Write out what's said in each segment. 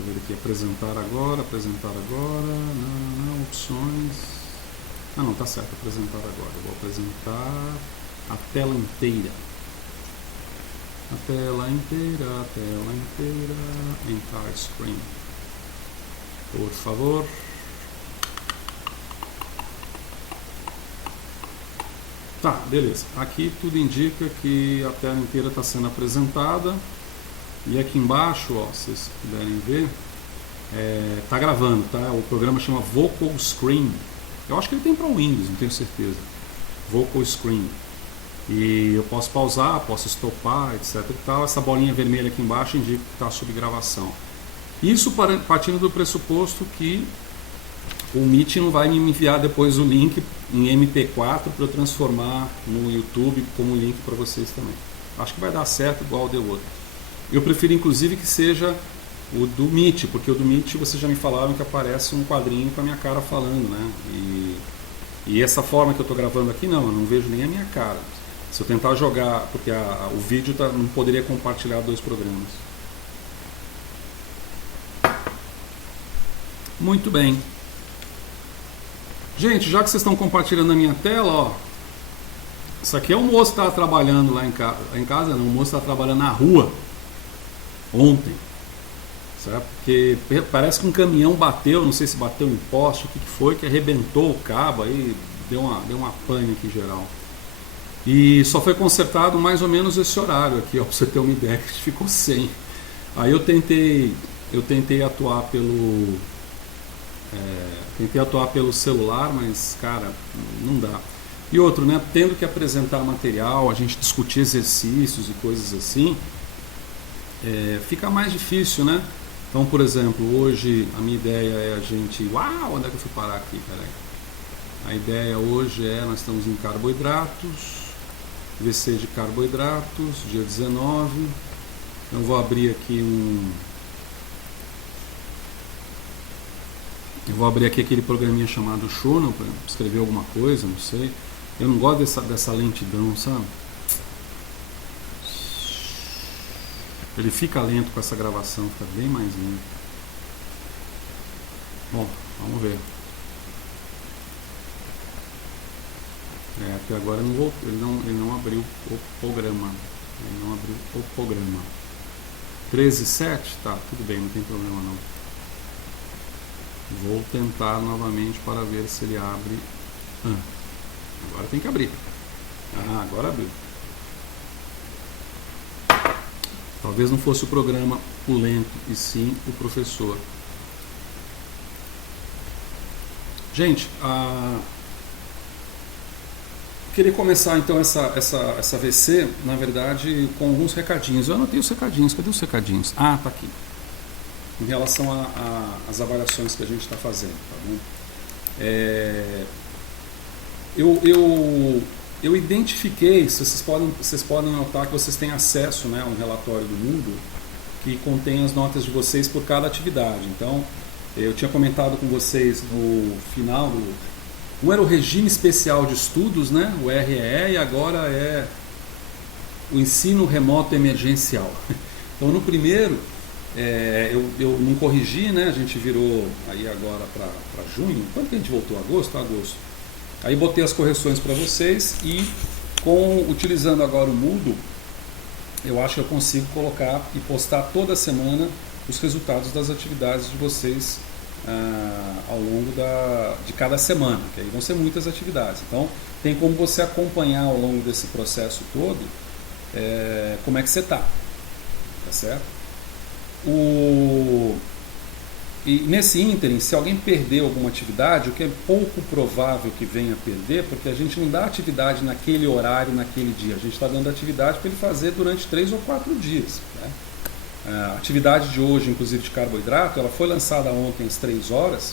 eu ver aqui, apresentar agora, não, opções, não, tá certo, apresentar agora, eu vou apresentar a tela inteira, entire screen, por favor. Tá, beleza. Aqui tudo indica que a tela inteira está sendo apresentada. E aqui embaixo, ó, se vocês puderem ver, tá gravando, tá? O programa chama Vocal Screen. Eu acho que ele tem para o Windows, não tenho certeza. Vocal Screen. E eu posso pausar, posso estopar, etc e tal. Essa bolinha vermelha aqui embaixo indica que está sob gravação. Isso partindo do pressuposto que o Meet não vai me enviar depois o link em MP4 para eu transformar no YouTube como link para vocês também. Acho que vai dar certo igual deu outro. Eu prefiro inclusive que seja o do Meet, porque o do Meet vocês já me falaram que aparece um quadrinho com a minha cara falando, né? E essa forma que eu estou gravando aqui, não, eu não vejo nem a minha cara. Se eu tentar jogar, porque o vídeo não poderia compartilhar dois programas. Muito bem. Gente, já que vocês estão compartilhando a minha tela, ó, isso aqui é o moço que estava trabalhando lá em casa, não, o moço estava trabalhando na rua ontem, certo? Porque parece que um caminhão bateu, não sei se bateu em poste, o que foi, que arrebentou o cabo, aí deu uma pane aqui geral. E só foi consertado mais ou menos esse horário aqui, ó, para você ter uma ideia, que ficou sem. Aí eu tentei atuar pelo celular, mas, cara, não dá. E outro, né, tendo que apresentar material, a gente discutir exercícios e coisas assim, fica mais difícil, né? Então, por exemplo, hoje a minha ideia é a gente... Uau, onde é que eu fui parar aqui? Peraí. A ideia hoje nós estamos em carboidratos, VC de carboidratos, dia 19. Então, vou abrir aqui Eu vou abrir aqui aquele programinha chamado Shuna para escrever alguma coisa, não sei. Eu não gosto dessa lentidão, sabe? Ele fica lento com essa gravação, fica bem mais lento. Bom, vamos ver. Até agora ele não abriu o programa. Ele não abriu o programa. 13.7? Tá, tudo bem, não tem problema não. Vou tentar novamente para ver se ele abre. Agora tem que abrir. Agora abriu. Talvez não fosse o programa o lento, e sim o professor. Gente, queria começar então essa VC, na verdade, com alguns recadinhos. Eu anotei os recadinhos. Cadê os recadinhos? Tá aqui. Em relação às avaliações que a gente está fazendo, tá bom? Eu identifiquei, vocês podem notar que vocês têm acesso, né, a um relatório do Moodle que contém as notas de vocês por cada atividade. Então, eu tinha comentado com vocês no final um era o regime especial de estudos, né, o REE, e agora é o ensino remoto emergencial. Então, no primeiro, eu não corrigi, né, a gente virou aí agora para junho. Quando que a gente voltou? Agosto? Aí botei as correções para vocês e utilizando agora o Moodle, eu acho que eu consigo colocar e postar toda semana os resultados das atividades de vocês ao longo de cada semana, que aí vão ser muitas atividades. Então tem como você acompanhar ao longo desse processo todo como é que você está, tá certo? E nesse ínterim, se alguém perder alguma atividade, o que é pouco provável que venha a perder, porque a gente não dá atividade naquele horário, naquele dia. A gente está dando atividade para ele fazer durante 3 ou 4 dias. Né? A atividade de hoje, inclusive de carboidrato, ela foi lançada ontem às 3 horas,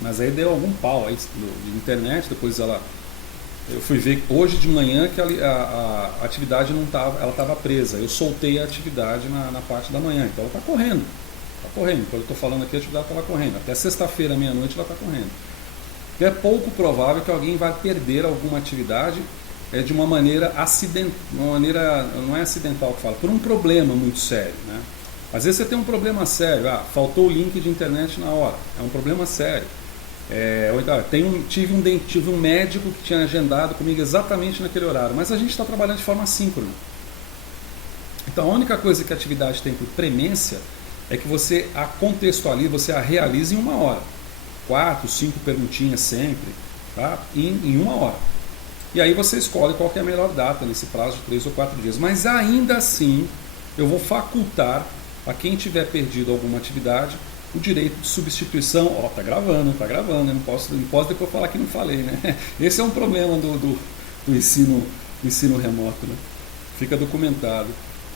mas aí deu algum pau aí de internet. Depois eu fui ver hoje de manhã que a atividade não estava, ela estava presa. Eu soltei a atividade na parte da manhã, então ela está correndo. Quando eu estou falando aqui, a atividade estava correndo. Até sexta-feira, meia-noite, ela está correndo. É pouco provável que alguém vai perder alguma atividade de uma maneira acidental, não é acidental que fala, por um problema muito sério. Né? Às vezes você tem um problema sério, faltou o link de internet na hora, é um problema sério. Tive um médico que tinha agendado comigo exatamente naquele horário, mas a gente está trabalhando de forma síncrona. Então a única coisa que a atividade tem por premência é que você a contextualize, você a realize em 1 hora. 4, 5 perguntinhas sempre, tá? Em 1 hora. E aí você escolhe qual que é a melhor data nesse prazo de 3 ou 4 dias. Mas ainda assim, eu vou facultar a quem tiver perdido alguma atividade o direito de substituição. Tá gravando, eu não posso depois falar que não falei, né? Esse é um problema do ensino remoto, né? Fica documentado.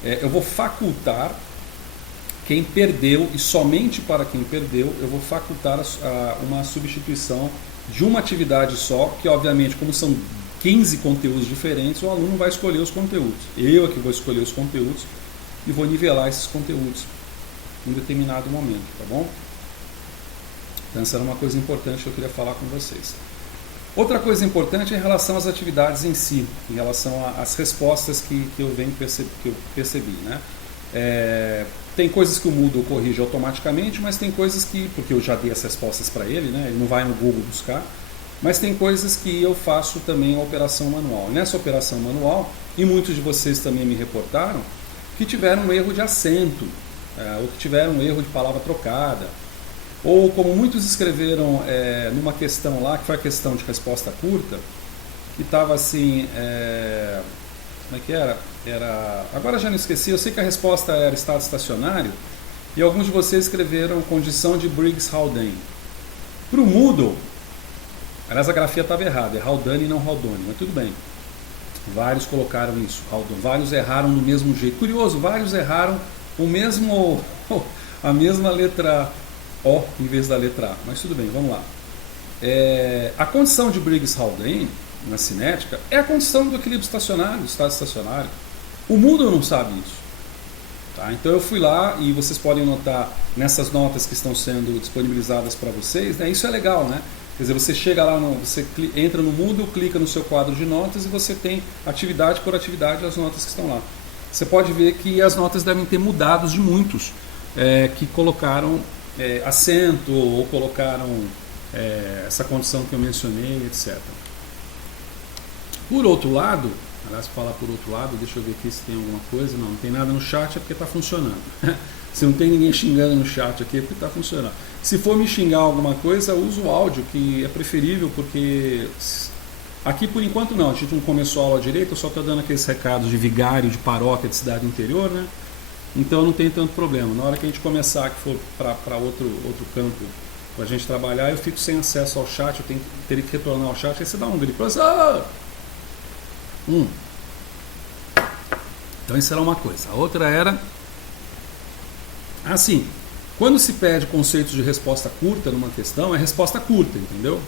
Eu vou facultar quem perdeu, e somente para quem perdeu, eu vou facultar uma substituição de uma atividade só, que obviamente, como são 15 conteúdos diferentes, o aluno vai escolher os conteúdos. Eu é que vou escolher os conteúdos e vou nivelar esses conteúdos em um determinado momento, tá bom? Então essa era uma coisa importante que eu queria falar com vocês. Outra coisa importante é em relação às atividades em si, em relação às respostas que eu percebi, né? Tem coisas que o Moodle corrige automaticamente, mas tem coisas que, porque eu já dei as respostas para ele, né? Ele não vai no Google buscar, mas tem coisas que eu faço também a operação manual. Nessa operação manual, e muitos de vocês também me reportaram, que tiveram um erro de acento, ou que tiveram um erro de palavra trocada, ou como muitos escreveram numa questão lá, que foi a questão de resposta curta, que estava assim, como é que era? Agora já não esqueci, eu sei que a resposta era estado estacionário, e alguns de vocês escreveram condição de Briggs-Haldane. Para o Moodle, aliás, a grafia estava errada, é Haldane e não Haldane, mas tudo bem. Vários colocaram isso, Haldane. Vários erraram do mesmo jeito. Curioso, vários erraram a mesma letra O em vez da letra A, mas tudo bem, vamos lá. A condição de Briggs-Haldane, na cinética, é a condição do equilíbrio estacionário, do estado estacionário. O Moodle não sabe isso. Tá? Então eu fui lá, e vocês podem notar nessas notas que estão sendo disponibilizadas para vocês, né? Isso é legal, né? Quer dizer, você chega lá, você entra no Moodle, clica no seu quadro de notas e você tem atividade por atividade as notas que estão lá. Você pode ver que as notas devem ter mudado de muitos que colocaram acento ou colocaram essa condição que eu mencionei, etc. Por outro lado, aliás, falar por outro lado, deixa eu ver aqui se tem alguma coisa. Não tem nada no chat, é porque está funcionando. Se não tem ninguém xingando no chat aqui, é porque está funcionando. Se for me xingar alguma coisa, uso o áudio, que é preferível, porque aqui por enquanto não, a gente não começou a aula direito, eu só estou dando aqueles recados de vigário, de paróquia, de cidade interior, né? Então não tem tanto problema. Na hora que a gente começar, que for para outro campo, para a gente trabalhar, eu fico sem acesso ao chat, eu teria que retornar ao chat, aí você dá um grito, Então isso era uma coisa. A outra era assim, quando se pede conceitos de resposta curta numa questão, é resposta curta, entendeu?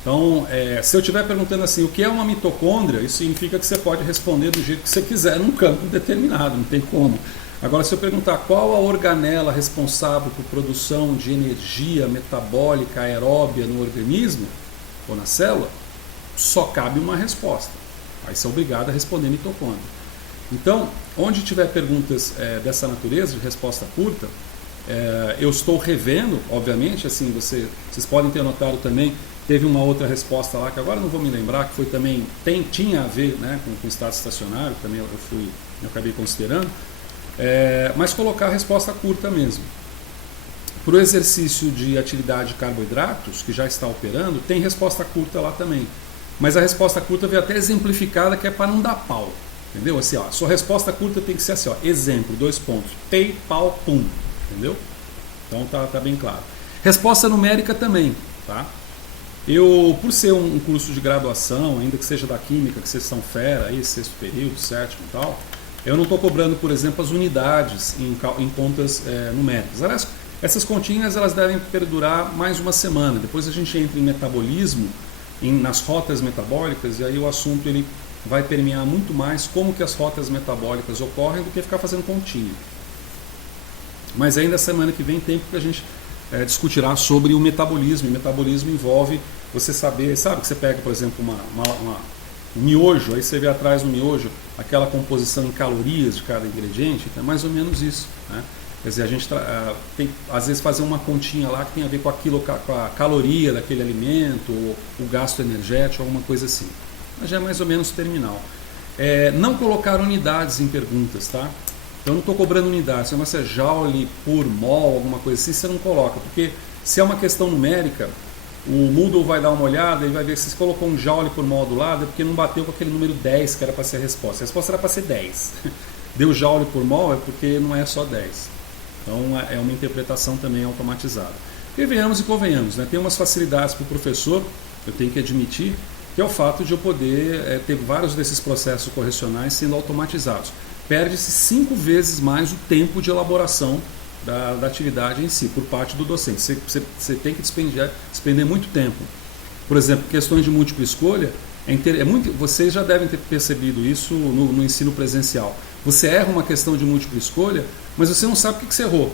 Então, se eu estiver perguntando assim, o que é uma mitocôndria, isso significa que você pode responder do jeito que você quiser num campo determinado, não tem como. Agora, se eu perguntar qual a organela responsável por produção de energia metabólica aeróbia no organismo ou na célula, só cabe uma resposta. Aí você é obrigado a responder mitocôndria. Então, onde tiver perguntas dessa natureza, de resposta curta, eu estou revendo, obviamente, assim, vocês podem ter notado também, teve uma outra resposta lá, que agora não vou me lembrar, que foi também, tinha a ver, né, com o estado estacionário, também eu acabei considerando, mas colocar a resposta curta mesmo. Para o exercício de atividade de carboidratos, que já está operando, tem resposta curta lá também. Mas a resposta curta veio até exemplificada, que é para não dar pau. Entendeu? Assim, ó, sua resposta curta tem que ser assim, ó, exemplo, 2 pontos, pei, pau, pum. Entendeu? Então tá bem claro. Resposta numérica também, tá? Eu, por ser um curso de graduação, ainda que seja da química, que vocês são fera, aí, 6º período, 7º e tal, eu não estou cobrando, por exemplo, as unidades em contas numéricas. Aliás, essas continhas elas devem perdurar mais uma semana. Depois a gente entra em metabolismo, nas rotas metabólicas, e aí o assunto ele vai permear muito mais como que as rotas metabólicas ocorrem do que ficar fazendo continha. Mas ainda semana que vem tem que a gente discutirá sobre o metabolismo. E metabolismo envolve você saber, sabe que você pega, por exemplo, um miojo, aí você vê atrás do miojo aquela composição em calorias de cada ingrediente, então é mais ou menos isso, né? Quer dizer, a gente tem às vezes fazer uma continha lá que tem a ver com a caloria daquele alimento, ou o gasto energético, alguma coisa assim. Mas já é mais ou menos terminal. Não colocar unidades em perguntas, tá? Então eu não estou cobrando unidades, se é joule por mol, alguma coisa assim, você não coloca, porque se é uma questão numérica, o Moodle vai dar uma olhada e vai ver se você colocou um joule por mol do lado, é porque não bateu com aquele número 10 que era para ser a resposta. A resposta era para ser 10. Deu joule por mol é porque não é só 10. Então é uma interpretação também automatizada. E venhamos e convenhamos, né? Tem umas facilidades para o professor, eu tenho que admitir, que é o fato de eu poder ter vários desses processos correcionais sendo automatizados. Perde-se 5 vezes mais o tempo de elaboração da atividade em si, por parte do docente. Você tem que despender muito tempo. Por exemplo, questões de múltipla escolha, vocês já devem ter percebido isso no ensino presencial. Você erra uma questão de múltipla escolha, mas você não sabe o que você errou.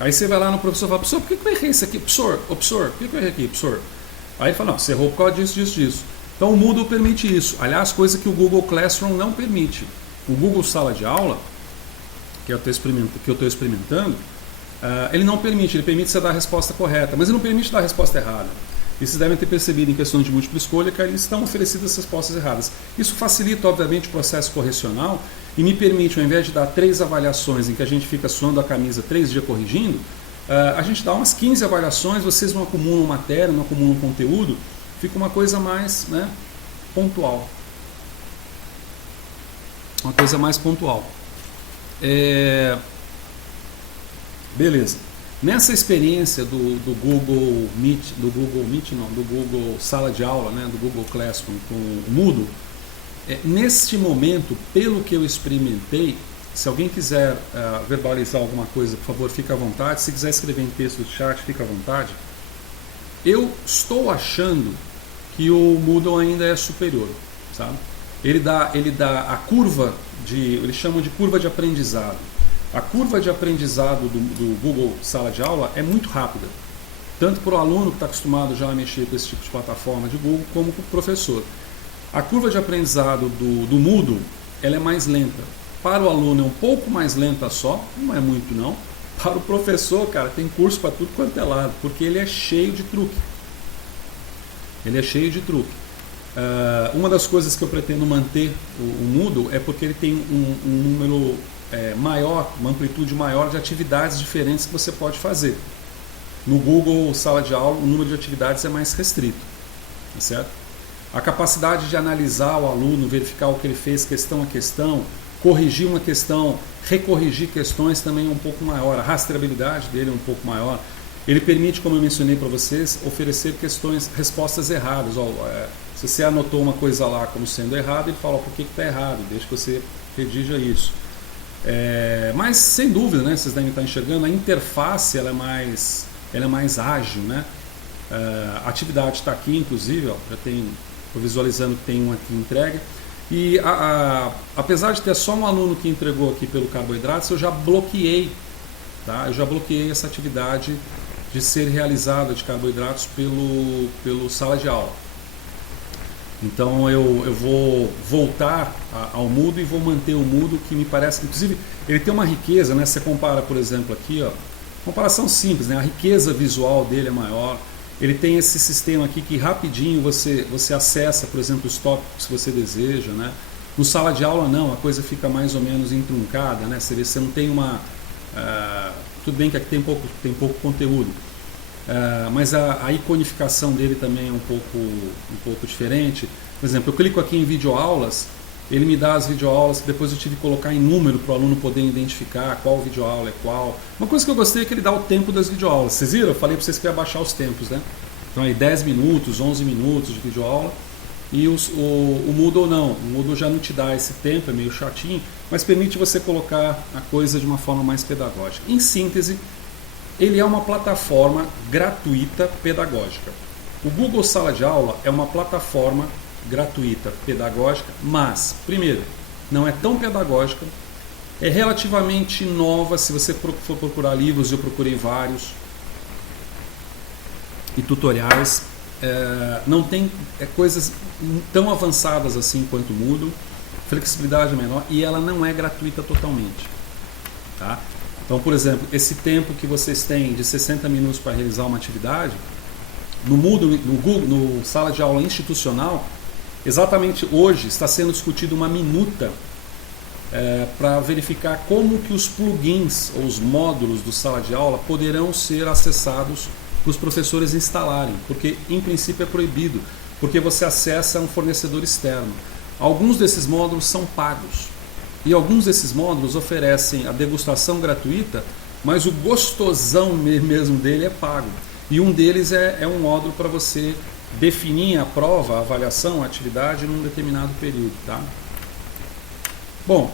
Aí você vai lá no professor e fala, professor, por que eu errei isso aqui? Professor, por que eu errei aqui, professor? Aí ele fala, não, você errou por causa disso. Então o Moodle permite isso. Aliás, coisa que o Google Classroom não permite. O Google Sala de Aula, que eu estou experimentando, ele não permite, ele permite você dar a resposta correta, mas ele não permite dar a resposta errada. E vocês devem ter percebido em questões de múltipla escolha que eles estão oferecidas as respostas erradas. Isso facilita, obviamente, o processo correcional e me permite, ao invés de dar 3 avaliações em que a gente fica suando a camisa 3 dias corrigindo, a gente dá umas 15 avaliações, vocês não acumulam matéria, não acumulam conteúdo, fica uma coisa mais, né, pontual. Uma coisa mais pontual. Beleza. Nessa experiência do Google Meet, do Google Sala de Aula, né, do Google Classroom com o Moodle, neste momento, pelo que eu experimentei, se alguém quiser verbalizar alguma coisa, por favor, fique à vontade. Se quiser escrever em texto do chat, fique à vontade. Eu estou achando que o Moodle ainda é superior, sabe? Ele dá a curva eles chamam de curva de aprendizado. A curva de aprendizado do Google Sala de Aula é muito rápida, tanto para o aluno que está acostumado já a mexer com esse tipo de plataforma de Google, como para o professor. A curva de aprendizado do Moodle, ela é mais lenta. Para o aluno é um pouco mais lenta só, não é muito não. Para o professor, cara, tem curso para tudo quanto é lado, porque ele é cheio de truque. Uma das coisas que eu pretendo manter o Moodle é porque ele tem um número maior, uma amplitude maior de atividades diferentes que você pode fazer. No Google Sala de Aula, o número de atividades é mais restrito, tá certo? A capacidade de analisar o aluno, verificar o que ele fez questão a questão, corrigir uma questão, recorrigir questões também é um pouco maior, a rastreabilidade dele é um pouco maior. Ele permite, como eu mencionei para vocês, oferecer respostas erradas. Se você anotou uma coisa lá como sendo errada, ele fala por que está errado, deixa que você redija isso. Mas sem dúvida, né, vocês devem estar enxergando, a interface ela é mais ágil, né? A atividade está aqui, inclusive, estou visualizando que tem um aqui entregue. E apesar de ter só um aluno que entregou aqui pelo carboidratos, eu já bloqueei, tá? Eu já bloqueei essa atividade de ser realizada de carboidratos pelo sala de aula. Então eu vou voltar ao Moodle e vou manter o Moodle, que me parece, inclusive, ele tem uma riqueza, né? Você compara, por exemplo, aqui, ó, comparação simples, né? A riqueza visual dele é maior. Ele tem esse sistema aqui que rapidinho você acessa, por exemplo, os tópicos que você deseja, né? No sala de aula não, a coisa fica mais ou menos entruncada, né? Você não tem uma... tudo bem que aqui tem pouco conteúdo, mas a iconificação dele também é um pouco diferente. Por exemplo, eu clico aqui em videoaulas, ele me dá as videoaulas que depois eu tive que colocar em número para o aluno poder identificar qual videoaula é qual. Uma coisa que eu gostei é que ele dá o tempo das videoaulas. Vocês viram? Eu falei para vocês que ia baixar os tempos, né? Então aí 10 minutos, 11 minutos de videoaula. E o Moodle não. O Moodle já não te dá esse tempo, é meio chatinho, mas permite você colocar a coisa de uma forma mais pedagógica. Em síntese, ele é uma plataforma gratuita pedagógica. O Google Sala de Aula é uma plataforma gratuita pedagógica, mas, primeiro, não é tão pedagógica, é relativamente nova. Se você for procurar livros, eu procurei vários, e tutoriais, não tem coisas tão avançadas assim quanto o Moodle, flexibilidade menor, e ela não é gratuita totalmente, tá? Então, por exemplo, esse tempo que vocês têm de 60 minutos para realizar uma atividade, no Moodle, no Google, no sala de aula institucional, exatamente hoje está sendo discutida uma minuta para verificar como que os plugins ou os módulos do sala de aula poderão ser acessados para os professores instalarem, porque em princípio é proibido, porque você acessa um fornecedor externo. Alguns desses módulos são pagos e alguns desses módulos oferecem a degustação gratuita, mas o gostosão mesmo dele é pago. E um deles é um módulo para você definir a prova, a avaliação, a atividade num determinado período, tá? Bom,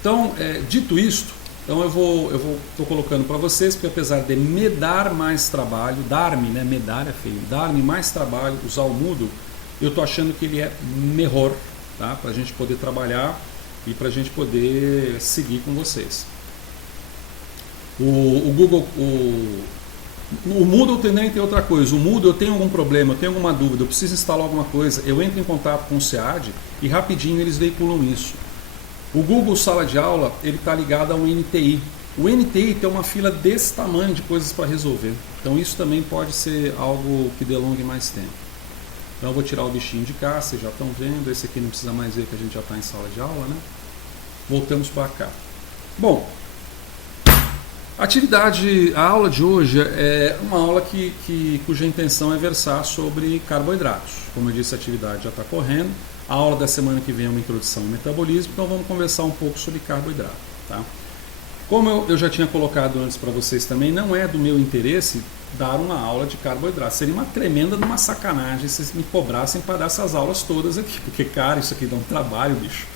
então, dito isto, então estou colocando para vocês, porque apesar de me dar mais trabalho, dar-me, né, me dar é feio, dar-me mais trabalho usar o Moodle, eu estou achando que ele é melhor, tá? Para a gente poder trabalhar e para a gente poder seguir com vocês. O Google, o Moodle também tem outra coisa. O Moodle, eu tenho algum problema, eu tenho alguma dúvida, eu preciso instalar alguma coisa, eu entro em contato com o SEAD e rapidinho eles veiculam isso. O Google Sala de Aula, ele está ligado ao NTI. O NTI tem uma fila desse tamanho de coisas para resolver. Então isso também pode ser algo que delongue mais tempo. Então eu vou tirar o bichinho de cá, vocês já estão vendo. Esse aqui não precisa mais ver que a gente já está em sala de aula, né? Voltamos para cá. Bom, a aula de hoje é uma aula cuja intenção é versar sobre carboidratos. Como eu disse, a atividade já está correndo. A aula da semana que vem é uma introdução ao metabolismo, então vamos conversar um pouco sobre carboidrato. Tá? Como eu já tinha colocado antes para vocês também, não é do meu interesse dar uma aula de carboidrato. Seria uma tremenda de uma sacanagem se vocês me cobrassem para dar essas aulas todas aqui, porque, cara, isso aqui dá um trabalho, bicho.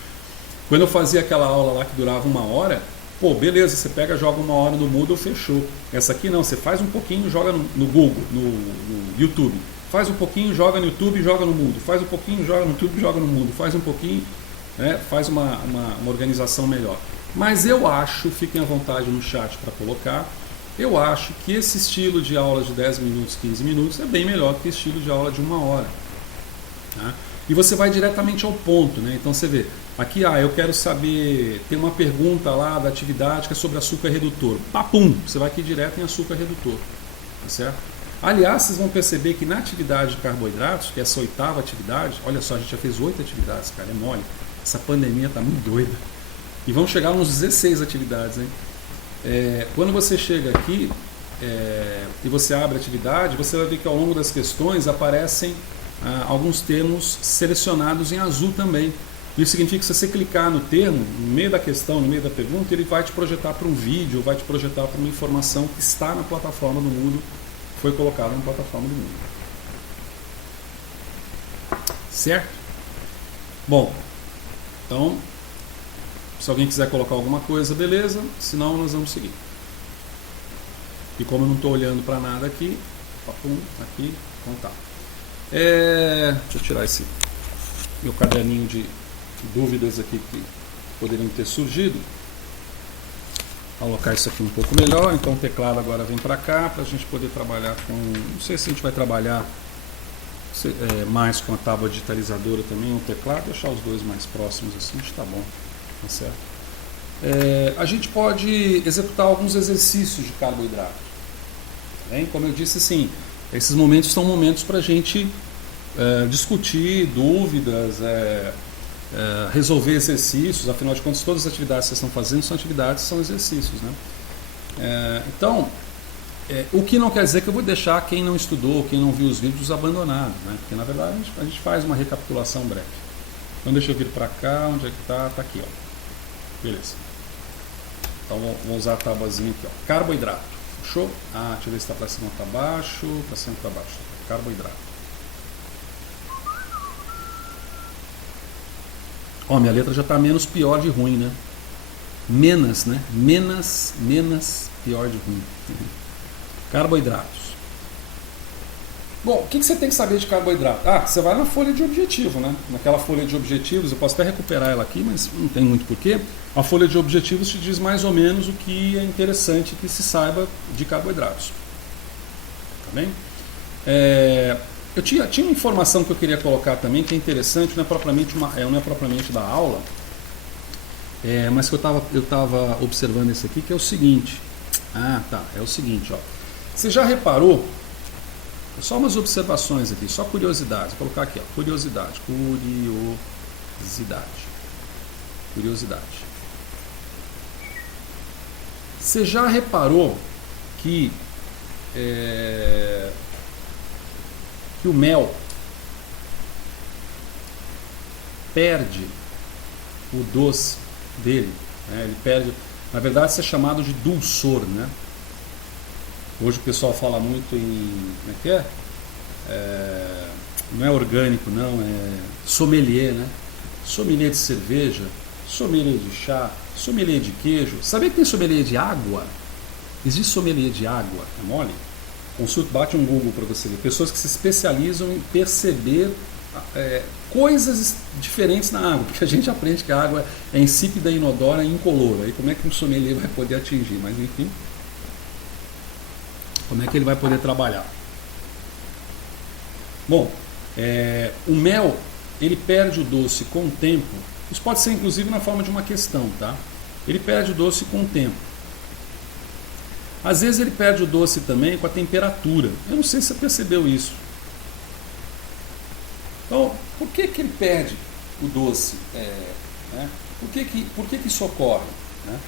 Quando eu fazia aquela aula lá que durava 1 hora, pô, beleza, você pega, joga 1 hora no Moodle, fechou. Essa aqui não, você faz um pouquinho, joga no Google, no YouTube. Faz um pouquinho, joga no YouTube e joga no Moodle. Faz um pouquinho, joga no YouTube e joga no Moodle. Faz um pouquinho, né, faz uma organização melhor. Mas eu acho, fiquem à vontade no chat para colocar, eu acho que esse estilo de aula de 10 minutos, 15 minutos é bem melhor que o estilo de aula de 1 hora. Tá? E você vai diretamente ao ponto, né? Então você vê, aqui eu quero saber, tem uma pergunta lá da atividade que é sobre açúcar redutor. Papum, você vai aqui direto em açúcar redutor, tá certo? Aliás, vocês vão perceber que na atividade de carboidratos, que é essa 8ª atividade, olha só, a gente já fez 8 atividades, cara, é mole. Essa pandemia tá muito doida. E vamos chegar uns 16 atividades, hein? Quando você chega aqui e você abre a atividade, você vai ver que ao longo das questões aparecem alguns termos selecionados em azul também. Isso significa que se você clicar no termo, no meio da questão, no meio da pergunta, ele vai te projetar para um vídeo, vai te projetar para uma informação que está na plataforma do Moodle, foi colocado na plataforma do Moodle. Certo? Bom, então, se alguém quiser colocar alguma coisa, beleza, senão nós vamos seguir. E como eu não estou olhando para nada aqui, papum, aqui, então tá. Deixa eu tirar esse meu caderninho de dúvidas aqui que poderiam ter surgido. Alocar isso aqui um pouco melhor. Então o teclado agora vem para cá para a gente poder trabalhar com... Não sei se a gente vai trabalhar mais com a tábua digitalizadora também, o teclado, deixar os dois mais próximos assim, está bom, tá certo? A gente pode executar alguns exercícios de carboidrato. Bem, como eu disse, assim, esses momentos são momentos para a gente discutir dúvidas, resolver exercícios. Afinal de contas, todas as atividades que vocês estão fazendo são atividades, são exercícios, né? Então, o que não quer dizer que eu vou deixar quem não estudou, quem não viu os vídeos abandonado, né? Porque na verdade a gente faz uma recapitulação breve. Então deixa eu vir para cá, onde é que está? Está aqui, ó. Beleza. Então vou usar a tabuazinha aqui, ó. Carboidrato. Fechou? Deixa eu ver se está para cima ou para baixo. Para cima ou para baixo. Carboidrato. Ó, minha letra já está menos pior de ruim, né? Menos, né? Menos pior de ruim. Carboidratos. Bom, o que você tem que saber de carboidrato? Você vai na folha de objetivo, né? Naquela folha de objetivos, eu posso até recuperar ela aqui, mas não tem muito porquê. A folha de objetivos te diz mais ou menos o que é interessante que se saiba de carboidratos. Tá bem? Eu tinha uma informação que eu queria colocar também, que é interessante, não é propriamente da aula, mas que eu estava observando esse aqui, que é o seguinte. Ah, tá. É o seguinte, ó. Você já reparou? Só umas observações aqui, só curiosidades. Vou colocar aqui, ó. Curiosidade. Curiosidade. Você já reparou que o mel perde o doce dele, né? Ele perde, na verdade isso é chamado de dulçor, né? Hoje o pessoal fala muito em, como é que é? Não é orgânico não, é sommelier, né? Sommelier de cerveja, sommelier de chá, sommelier de queijo. Sabia que tem sommelier de água? Existe sommelier de água, é mole? Consulta, bate um Google para você ver. Pessoas que se especializam em perceber coisas diferentes na água, porque a gente aprende que a água é insípida, inodora e incolor. Aí como é que um sommelier vai poder atingir? Mas enfim, como é que ele vai poder trabalhar? Bom, o mel, ele perde o doce com o tempo. Isso pode ser inclusive na forma de uma questão, tá? Ele perde o doce com o tempo. Às vezes ele perde o doce também com a temperatura. Eu não sei se você percebeu isso. Então, por que ele perde o doce? Né? Por que isso ocorre? Né?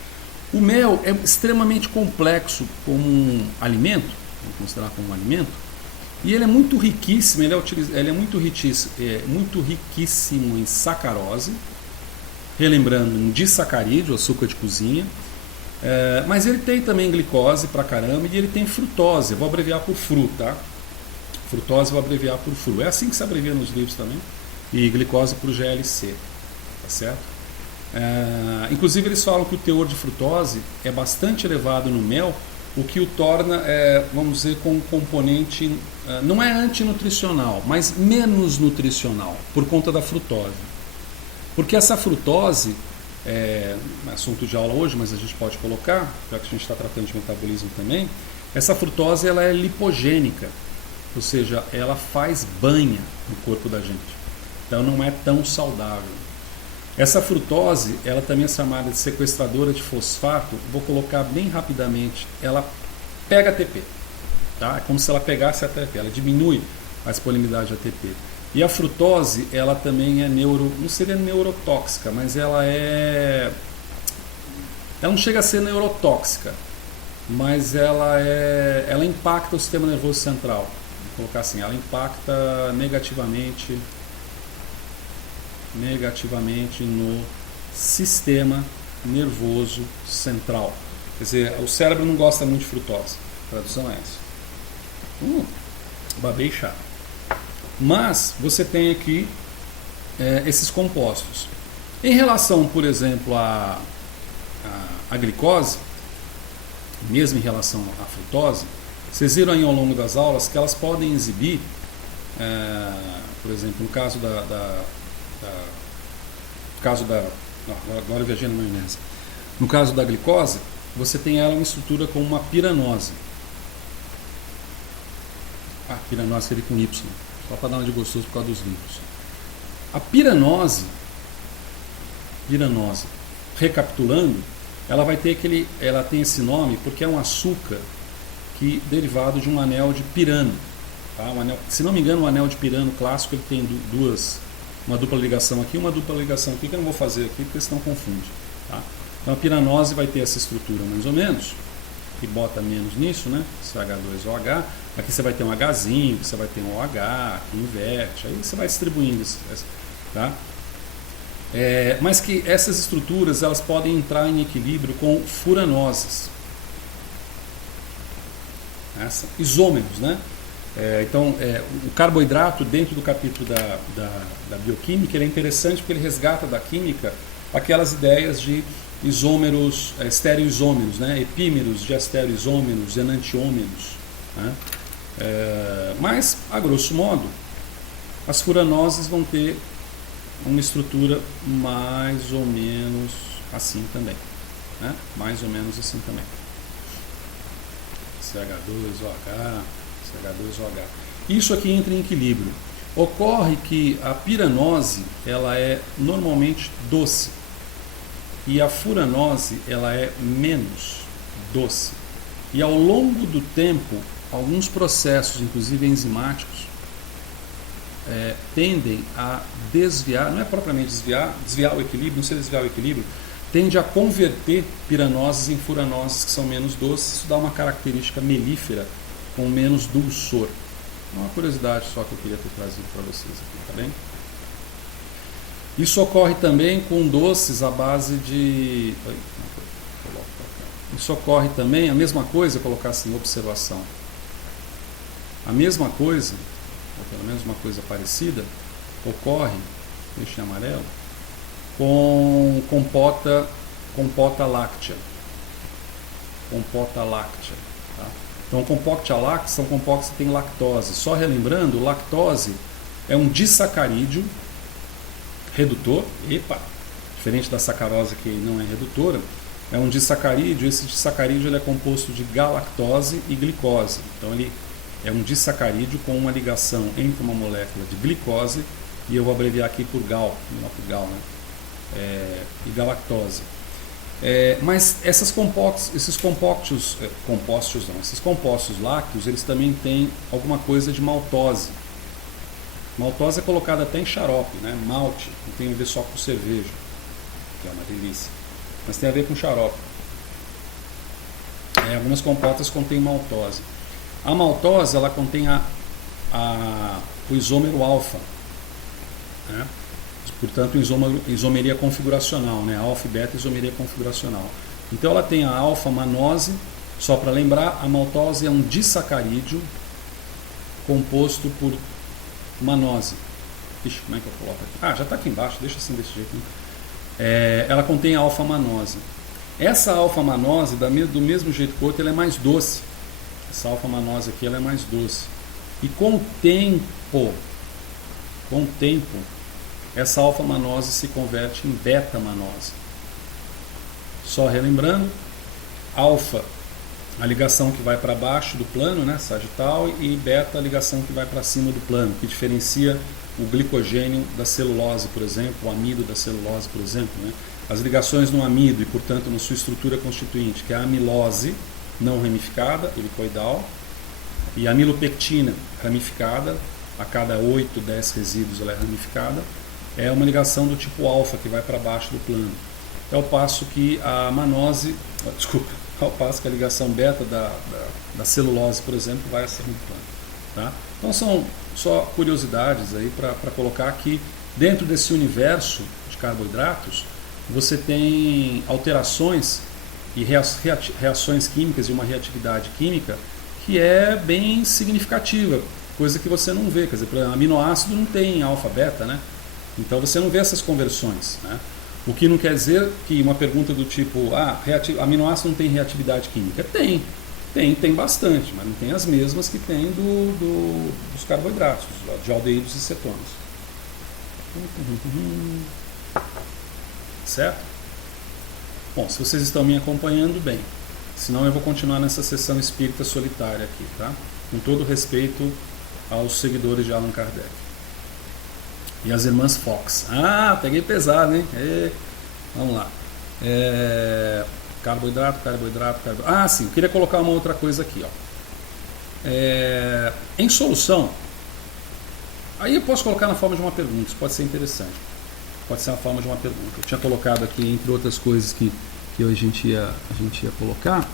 O mel é extremamente complexo como um alimento, vamos considerar como um alimento, e ele é muito riquíssimo, ele é muito riquíssimo em sacarose, relembrando um disacarídeo, açúcar de cozinha, mas ele tem também glicose pra caramba e ele tem frutose, eu vou abreviar por fru, tá? Frutose eu vou abreviar por fru, é assim que se abrevia nos livros também, e glicose por GLC, tá certo? Inclusive eles falam que o teor de frutose é bastante elevado no mel, o que o torna, vamos dizer, com um componente, não é antinutricional, mas menos nutricional, por conta da frutose. Porque essa frutose, assunto de aula hoje, mas a gente pode colocar, já que a gente está tratando de metabolismo também, essa frutose ela é lipogênica, ou seja, ela faz banha no corpo da gente, então não é tão saudável. Essa frutose, ela também é chamada de sequestradora de fosfato, vou colocar bem rapidamente, ela pega ATP, tá? É como se ela pegasse a ATP, ela diminui a disponibilidade de ATP. E a frutose, ela também não seria neurotóxica, mas ela não chega a ser neurotóxica, mas ela impacta o sistema nervoso central. Vou colocar assim, ela impacta negativamente no sistema nervoso central. Quer dizer, o cérebro não gosta muito de frutose. A tradução é essa. Babei chato. Mas você tem aqui esses compostos. Em relação, por exemplo, à glicose, mesmo em relação à frutose, vocês viram aí ao longo das aulas que elas podem exibir, por exemplo, no caso agora eu viajei na maionese. No caso da glicose, você tem ela uma estrutura com uma piranose. Piranose seria com Y, só para dar uma de gostoso por causa dos livros. A piranose, recapitulando, ela tem esse nome porque é um açúcar derivado de um anel de pirano. Tá? Se não me engano, o anel de pirano clássico ele tem uma dupla ligação aqui e uma dupla ligação aqui, que eu não vou fazer aqui porque senão confunde. Tá? Então a piranose vai ter essa estrutura mais ou menos, que bota menos nisso, né? CH2OH. Aqui você vai ter um Hzinho, você vai ter um OH, que inverte, aí você vai distribuindo isso. Tá? Mas que essas estruturas elas podem entrar em equilíbrio com furanoses. Isômeros, né? Então, o carboidrato, dentro do capítulo da bioquímica, ele é interessante porque ele resgata da química aquelas ideias de isômeros, estereoisômeros, né? Epímeros, diastereoisômeros, enantiômeros. Né? Mas, a grosso modo, as furanoses vão ter uma estrutura mais ou menos assim também. Né? Mais ou menos assim também. CH2OH. Isso aqui entra em equilíbrio. Ocorre que a piranose ela é normalmente doce e a furanose ela é menos doce. E ao longo do tempo, alguns processos, inclusive enzimáticos, tendem a desviar, não é propriamente desviar o equilíbrio, não seria desviar o equilíbrio, tende a converter piranoses em furanoses que são menos doces. Isso dá uma característica melífera com menos dulçor. Uma curiosidade só que eu queria ter trazido para vocês aqui, tá bem? Isso ocorre também com doces à base de... Isso ocorre também, a mesma coisa, colocar assim, observação. A mesma coisa, ou pelo menos uma coisa parecida, ocorre, deixa em amarelo, com compota láctea. Compota láctea. Tá? Então, compota láctea são compotas que têm lactose. Só relembrando, lactose é um disacarídeo redutor, diferente da sacarose que não é redutora, é um disacarídeo. Esse disacarídeo ele é composto de galactose e glicose. Então ele é um disacarídeo com uma ligação entre uma molécula de glicose, e eu vou abreviar aqui por gal, melhor por gal, né? E galactose. Mas esses compostos lácteos, eles também têm alguma coisa de maltose. Maltose é colocada até em xarope, né? Malte, não tem a ver só com cerveja, que é uma delícia, mas tem a ver com xarope. Algumas compotas contêm maltose. A maltose, ela contém o isômero alfa, né? Portanto, isomeria configuracional, né? Alfa e beta, isomeria configuracional. Então ela tem a alfa-manose. Só para lembrar, a maltose é um disacarídeo composto por manose. Ixi, como é que eu coloco aqui? Já está aqui embaixo, deixa assim desse jeito. Né? Ela contém a alfa-manose. Essa alfa-manose, do mesmo jeito que o outro, ela é mais doce. Essa alfa-manose aqui ela é mais doce. E com o tempo, essa alfa-manose se converte em beta-manose. Só relembrando, alfa, a ligação que vai para baixo do plano, né, sagital, e beta, a ligação que vai para cima do plano, que diferencia o glicogênio da celulose, por exemplo, o amido da celulose, por exemplo. Né? As ligações no amido e, portanto, na sua estrutura constituinte, que é a amilose não ramificada, helicoidal, e a amilopectina ramificada, a cada 8, 10 resíduos ela é ramificada, é uma ligação do tipo alfa, que vai para baixo do plano. Ao passo que a manose, ao passo que a ligação beta da celulose, por exemplo, vai acima do plano. Tá? Então são só curiosidades aí para colocar que dentro desse universo de carboidratos você tem alterações e reações químicas e uma reatividade química que é bem significativa, coisa que você não vê. Quer dizer, por exemplo, aminoácido não tem alfa-beta, né? Então você não vê essas conversões, né? O que não quer dizer que uma pergunta do tipo, aminoácido não tem reatividade química? Tem bastante, mas não tem as mesmas que tem dos carboidratos, de aldeídos e cetonas. Certo? Bom, se vocês estão me acompanhando, bem. Senão eu vou continuar nessa sessão espírita solitária aqui, tá? Com todo respeito aos seguidores de Allan Kardec. E as irmãs Fox. Peguei pesado, hein? Vamos lá. Carboidrato. Sim, eu queria colocar uma outra coisa aqui, ó. Em solução, aí eu posso colocar na forma de uma pergunta, isso pode ser interessante. Pode ser na forma de uma pergunta. Eu tinha colocado aqui, entre outras coisas que a gente ia colocar,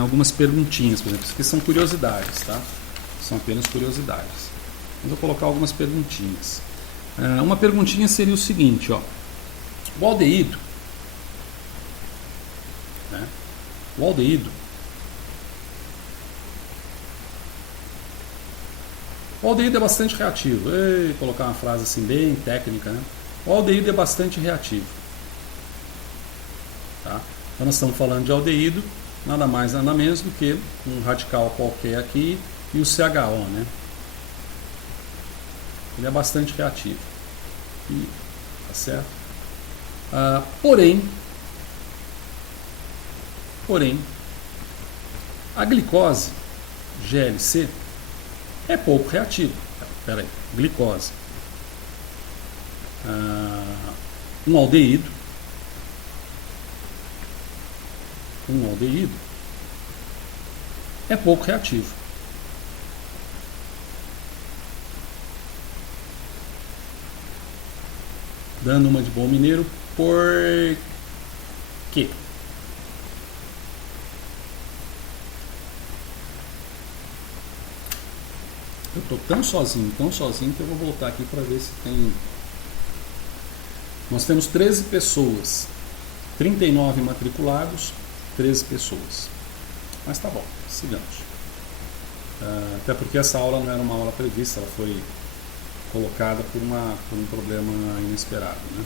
algumas perguntinhas, por exemplo, isso aqui são curiosidades, tá? São apenas curiosidades. Mas eu vou colocar algumas perguntinhas. Uma perguntinha seria o seguinte, ó. O aldeído, né? O aldeído é bastante reativo. Vou colocar uma frase assim bem técnica, né? O aldeído é bastante reativo. Tá? Então nós estamos falando de aldeído, nada mais nada menos do que um radical qualquer aqui e o CHO, né? Ele é bastante reativo. Tá certo? Porém, a glicose, GLC, é pouco reativa. Espera aí, glicose. Um aldeído, é pouco reativo. Dando uma de bom mineiro, por quê? Eu tô tão sozinho que eu vou voltar aqui para ver se tem. Nós temos 13 pessoas, 39 matriculados, 13 pessoas. Mas tá bom, sigamos. Até porque essa aula não era uma aula prevista, ela foi colocada por um problema inesperado, né?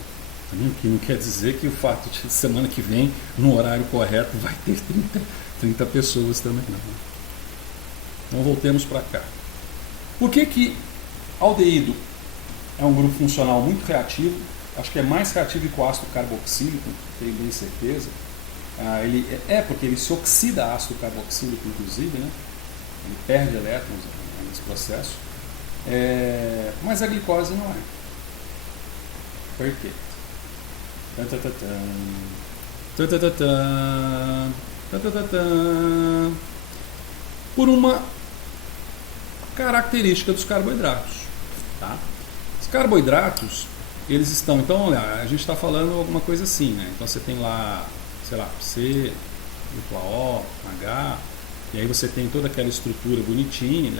O que não quer dizer que o fato de semana que vem, no horário correto, vai ter 30 pessoas também, não. Então voltemos para cá. Por que aldeído é um grupo funcional muito reativo? Acho que é mais reativo que o ácido carboxílico, tenho bem certeza. Porque ele se oxida a ácido carboxílico, inclusive, né? Ele perde elétrons nesse processo. Mas a glicose não é. Por quê? Por uma característica dos carboidratos. Tá? Os carboidratos, eles estão... Então, olha, a gente está falando alguma coisa assim, né? Então você tem lá, sei lá, C, O, H, e aí você tem toda aquela estrutura bonitinha,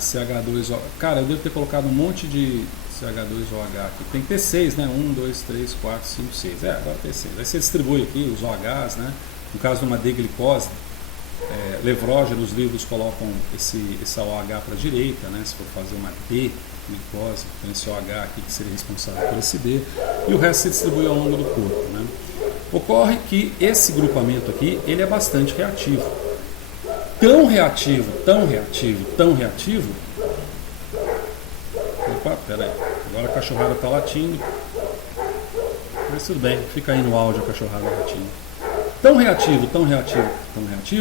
CH2O. Cara, eu devo ter colocado um monte de CH2OH aqui. Tem que ter 6, né? 1, 2, 3, 4, 5, 6. Agora tem 6. Aí você distribui aqui os OHs, né? No caso de uma D-glicose, Levroger, os livros colocam esse OH para a direita, né? Se for fazer uma D-glicose, tem esse OH aqui que seria responsável por esse D, e o resto se distribui ao longo do corpo, né? Ocorre que esse grupamento aqui, ele é bastante reativo. Tão reativo. Opa, peraí. Agora a cachorrada está latindo. Mas tudo bem, fica aí no áudio a cachorrada latindo. Tão reativo,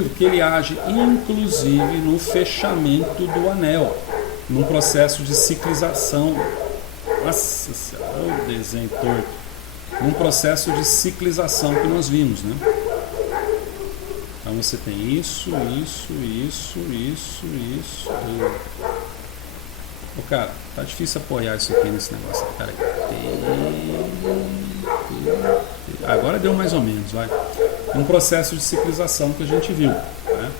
que ele age inclusive no fechamento do anel, num processo de ciclização. Nossa senhora, o desenho torto. Num processo de ciclização que nós vimos, né? Então você tem isso. Ô, cara, tá difícil apoiar isso aqui nesse negócio. Cara, agora deu mais ou menos, vai. Um processo de ciclização que a gente viu, né?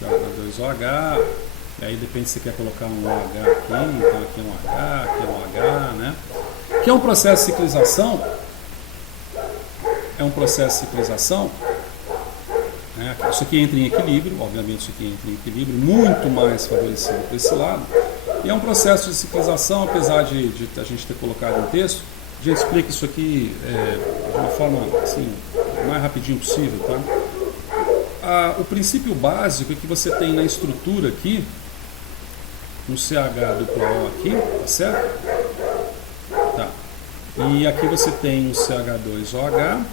CO2OH, e aí depende se você quer colocar um OH aqui, então aqui é um H, aqui é um H, né? Que é um processo de ciclização. Né? Isso aqui entra em equilíbrio, obviamente isso aqui entra em equilíbrio, muito mais favorecido para esse lado. E é um processo de ciclização, apesar de a gente ter colocado em texto, a gente explica isso aqui de uma forma assim, o mais rapidinho possível, tá? O princípio básico é que você tem na estrutura aqui, um CH2O aqui, tá certo? Tá. E aqui você tem um CH2OH,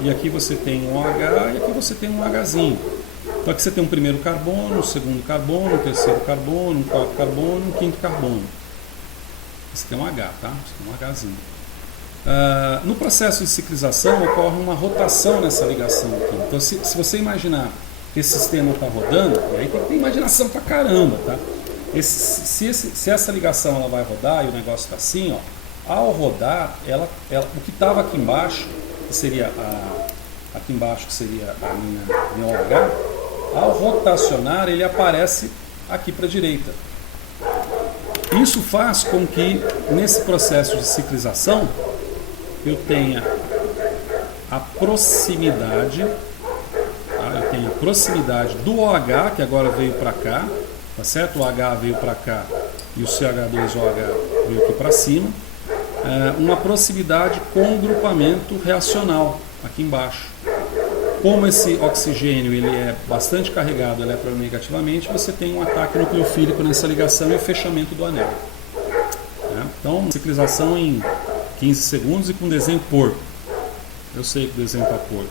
e aqui você tem um OH, e aqui você tem um Hzinho. Então aqui você tem um primeiro carbono, um segundo carbono, um terceiro carbono, um quarto carbono, um quinto carbono. Você tem um H, tá? Você tem um Hzinho. No processo de ciclização ocorre uma rotação nessa ligação aqui. Então se você imaginar que esse sistema está rodando, e aí tem que ter imaginação pra caramba, tá? Se essa ligação ela vai rodar e o negócio está assim, ó, ao rodar, o que estava aqui embaixo, que seria aqui embaixo que seria a minha OH, ao rotacionar ele aparece aqui para a direita. Isso faz com que nesse processo de ciclização eu tenha a proximidade, tá? Eu tenho a proximidade do OH, que agora veio para cá, tá certo? O OH veio para cá e o CH2OH veio aqui para cima. Uma proximidade com o grupamento reacional aqui embaixo. Como esse oxigênio ele é bastante carregado eletronegativamente, você tem um ataque nucleofílico nessa ligação e o fechamento do anel. Então, ciclização em 15 segundos e com desenho porco. Eu sei que o desenho está porco.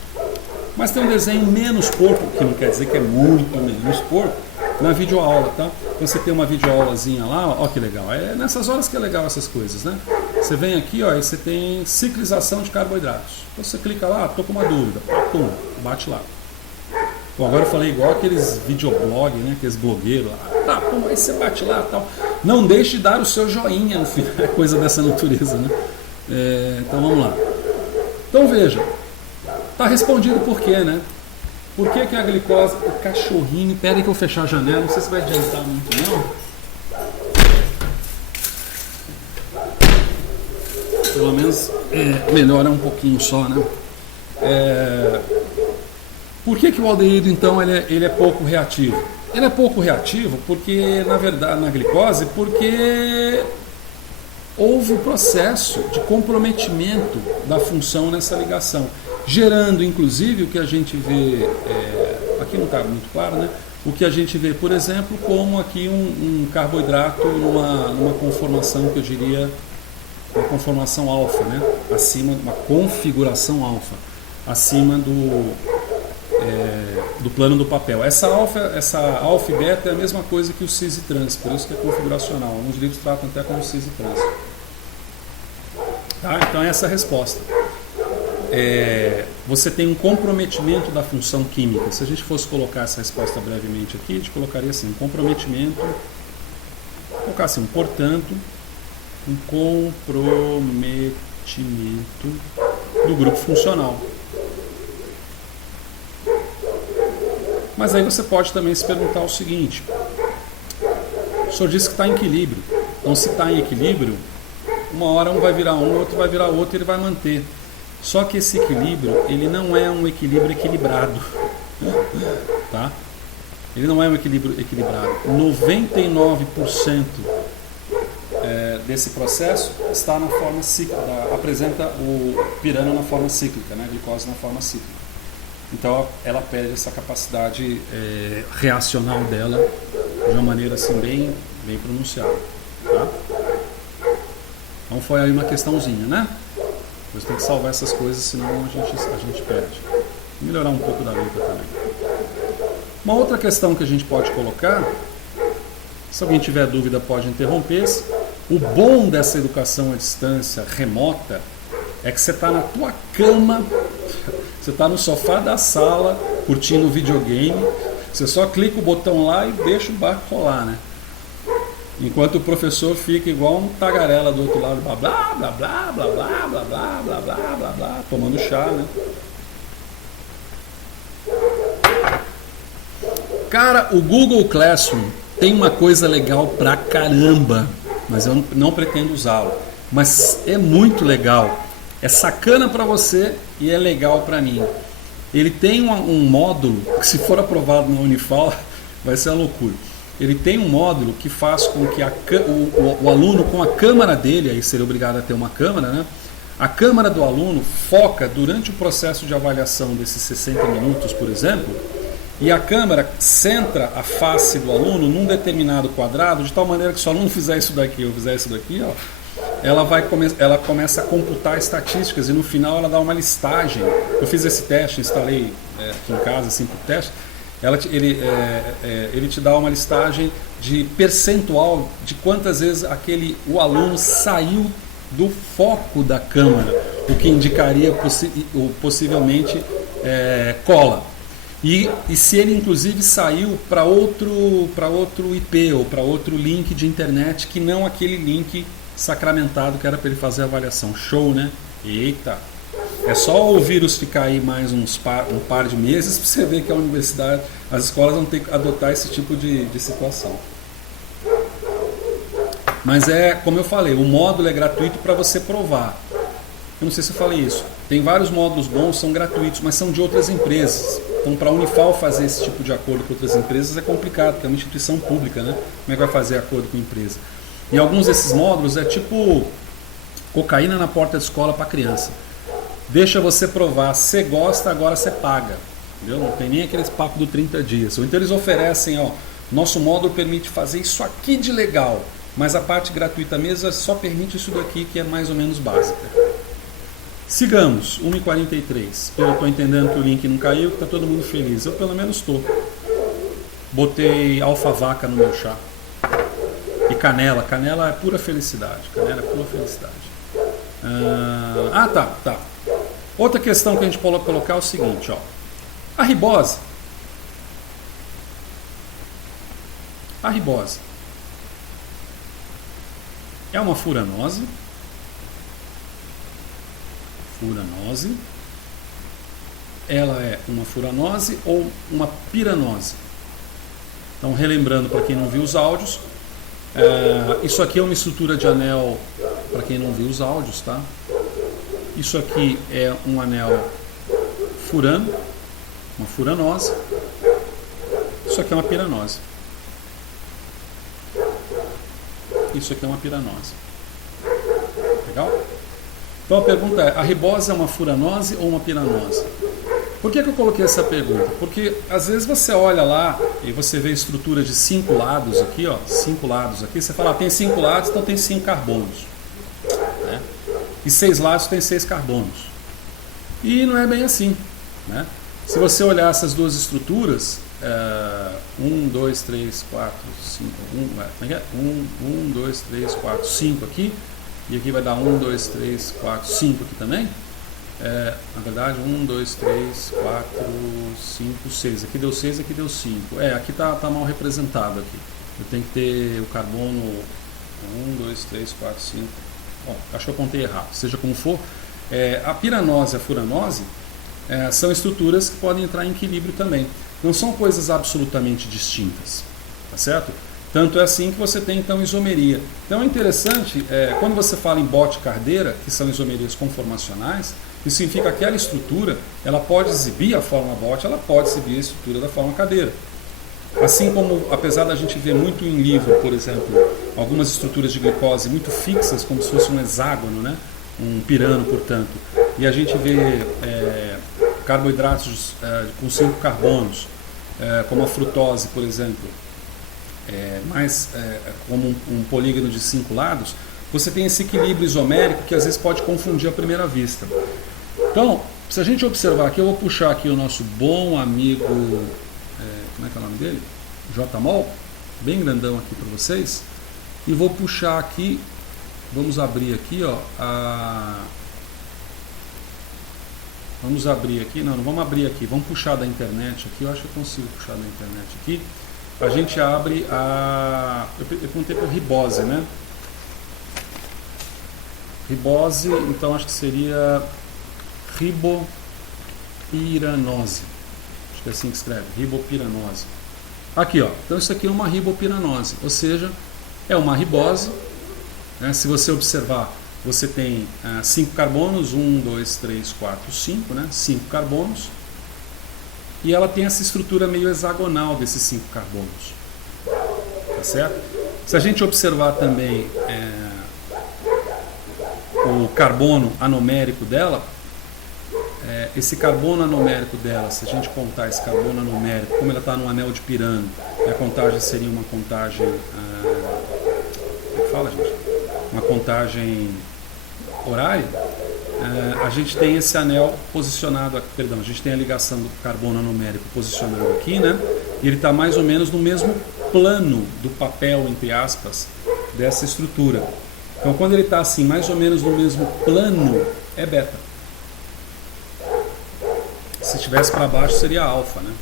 Mas tem um desenho menos porco, que não quer dizer que é muito menos porco, na videoaula, tá? Você tem uma videoaulazinha lá, ó que legal. É nessas horas que é legal essas coisas, né? Você vem aqui, ó, e você tem ciclização de carboidratos. Então você clica lá, tô com uma dúvida, pum, bate lá. Pô, agora eu falei igual aqueles videoblog, né? Aqueles blogueiros lá. Tá, pô, aí você bate lá e tal. Não deixe de dar o seu joinha no final, coisa dessa natureza, né? Então vamos lá. Então veja, tá respondido por quê, né? Por que a glicose, o cachorrinho, pera aí que eu vou fechar a janela, não sei se vai adiantar muito não. Pelo menos melhora um pouquinho só, né? Por que o aldeído então ele é pouco reativo? Ele é pouco reativo porque, na verdade, na glicose, porque houve o processo de comprometimento da função nessa ligação, gerando inclusive o que a gente vê, aqui não está muito claro, né? O que a gente vê, por exemplo, como aqui um carboidrato numa conformação que eu diria uma conformação alfa, né? Acima, uma configuração alfa, acima do plano do papel. Essa alfa e beta é a mesma coisa que o cis e trans, por isso que é configuracional. Alguns livros tratam até como cis e trans. Tá? Então essa é a resposta. Você tem um comprometimento da função química. Se a gente fosse colocar essa resposta brevemente aqui, a gente colocaria assim, comprometimento, vou colocar assim, portanto, um comprometimento do grupo funcional. Mas aí você pode também se perguntar o seguinte, o senhor disse que está em equilíbrio, então se está em equilíbrio, uma hora um vai virar um, outro vai virar outro e ele vai manter. Só que esse equilíbrio, ele não é um equilíbrio equilibrado, tá? Ele não é um equilíbrio equilibrado. 99% desse processo está na forma cíclica, apresenta o pirano na forma cíclica, né? A glicose na forma cíclica. Então ela perde essa capacidade reacional dela de uma maneira assim bem pronunciada, tá? Então foi aí uma questãozinha, né? Você tem que salvar essas coisas, senão a gente perde. Melhorar um pouco da letra também. Uma outra questão que a gente pode colocar, se alguém tiver dúvida pode interromper-se. O bom dessa educação à distância remota é que você está na tua cama, você está no sofá da sala, curtindo o videogame, você só clica o botão lá e deixa o barco rolar, né? Enquanto o professor fica igual um tagarela do outro lado, blá blá blá blá blá blá blá blá blá blá blá blá, tomando chá, né? Cara, o Google Classroom tem uma coisa legal pra caramba, mas eu não pretendo usá-lo. Mas é muito legal, é sacana pra você e é legal pra mim. Ele tem um módulo que, se for aprovado na Unifal, vai ser uma loucura. Ele tem um módulo que faz com que o aluno, com a câmera dele, aí seria obrigado a ter uma câmera, né? A câmera do aluno foca durante o processo de avaliação desses 60 minutos, por exemplo, e a câmera centra a face do aluno num determinado quadrado, de tal maneira que se o aluno fizer isso daqui ou fizer isso daqui, ó, ela começa a computar estatísticas e no final ela dá uma listagem. Eu fiz esse teste, instalei aqui em casa assim, por teste. Ele te dá uma listagem de percentual de quantas vezes o aluno saiu do foco da câmera, o que indicaria possivelmente cola. E se ele inclusive saiu para outro IP ou para outro link de internet que não aquele link sacramentado que era para ele fazer a avaliação. Show, né? Eita! É só o vírus ficar aí mais um par de meses para você ver que a universidade, as escolas vão ter que adotar esse tipo de situação. Mas como eu falei, o módulo é gratuito para você provar. Eu não sei se eu falei isso. Tem vários módulos bons, são gratuitos, mas são de outras empresas. Então, para a Unifal fazer esse tipo de acordo com outras empresas é complicado, porque é uma instituição pública, né? Como é que vai fazer acordo com a empresa? E alguns desses módulos é tipo cocaína na porta de escola para criança. Deixa você provar, você gosta, agora você paga. Entendeu? Não tem nem aquele papo do 30 dias. Ou então eles oferecem, ó, nosso módulo permite fazer isso aqui de legal, mas a parte gratuita mesmo só permite isso daqui que é mais ou menos básica. Sigamos, 1h43. Eu estou entendendo que o link não caiu, que está todo mundo feliz. Eu pelo menos estou. Botei alfa-vaca no meu chá. E canela. Canela é pura felicidade. Canela é pura felicidade. Tá. Outra questão que a gente pode colocar é o seguinte, ó. A ribose, A ribose é uma furanose. Ela é uma furanose ou uma piranose? Então, relembrando para quem não viu os áudios, isso aqui é uma estrutura de anel, para quem não viu os áudios, tá? Isso aqui é um anel furano, uma furanose. Isso aqui é uma piranose. Isso aqui é uma piranose. Legal? Então a pergunta é, a ribose é uma furanose ou uma piranose? Por que eu coloquei essa pergunta? Porque às vezes você olha lá e você vê a estrutura de 5 lados aqui, ó, 5 lados aqui, você fala, tem 5 lados, então tem 5 carbonos. Né? E 6 lados tem 6 carbonos. E não é bem assim. Né? Se você olhar essas duas estruturas, 1, 2, 3, 4, 5, 1, 2, 3, 4, 5 aqui, e aqui vai dar 1, 2, 3, 4, 5 aqui também. Na verdade, 1, 2, 3, 4, 5, 6. Aqui deu 6, aqui deu 5. Aqui tá mal representado aqui. Eu tenho que ter o carbono 1, 2, 3, 4, 5. Bom, acho que eu contei errado. Seja como for, a piranose e a furanose são estruturas que podem entrar em equilíbrio também. Não são coisas absolutamente distintas. Tá certo? Tanto é assim que você tem então isomeria. Então é interessante, quando você fala em bote cardeira, que são isomerias conformacionais, isso significa que aquela estrutura, ela pode exibir a forma bote, ela pode exibir a estrutura da forma cadeira. Assim como, apesar da gente ver muito em livro, por exemplo, algumas estruturas de glicose muito fixas, como se fosse um hexágono, né? Um pirano, portanto, e a gente vê carboidratos com 5 carbonos, como a frutose, por exemplo, como um polígono de 5 lados, você tem esse equilíbrio isomérico que às vezes pode confundir à primeira vista. Então, se a gente observar aqui, eu vou puxar aqui o nosso bom amigo, como é que é o nome dele? JMOL, bem grandão aqui para vocês, e vou puxar aqui, vamos abrir aqui, ó, vamos abrir aqui, não vamos abrir aqui, vamos puxar da internet aqui, eu acho que eu consigo puxar da internet aqui. A gente abre eu perguntei por ribose, né? Ribose, então acho que seria ribopiranose. Acho que é assim que escreve, ribopiranose. Aqui, ó. Então isso aqui é uma ribopiranose, ou seja, é uma ribose. Né? Se você observar, você tem 5 carbonos, 1, 2, 3, 4, 5, né? 5 carbonos. E ela tem essa estrutura meio hexagonal desses 5 carbonos. Tá certo? Se a gente observar também o carbono anomérico dela, esse carbono anomérico dela, se a gente contar esse carbono anomérico, como ela está no anel de pirano, a contagem seria uma contagem. Como fala, gente? Uma contagem horária. A gente tem esse anel posicionado aqui, perdão, a gente tem a ligação do carbono anomérico posicionado aqui, né? E ele está mais ou menos no mesmo plano do papel, entre aspas, dessa estrutura. Então, quando ele está assim, mais ou menos no mesmo plano, é beta. Se estivesse para baixo, seria alfa, né?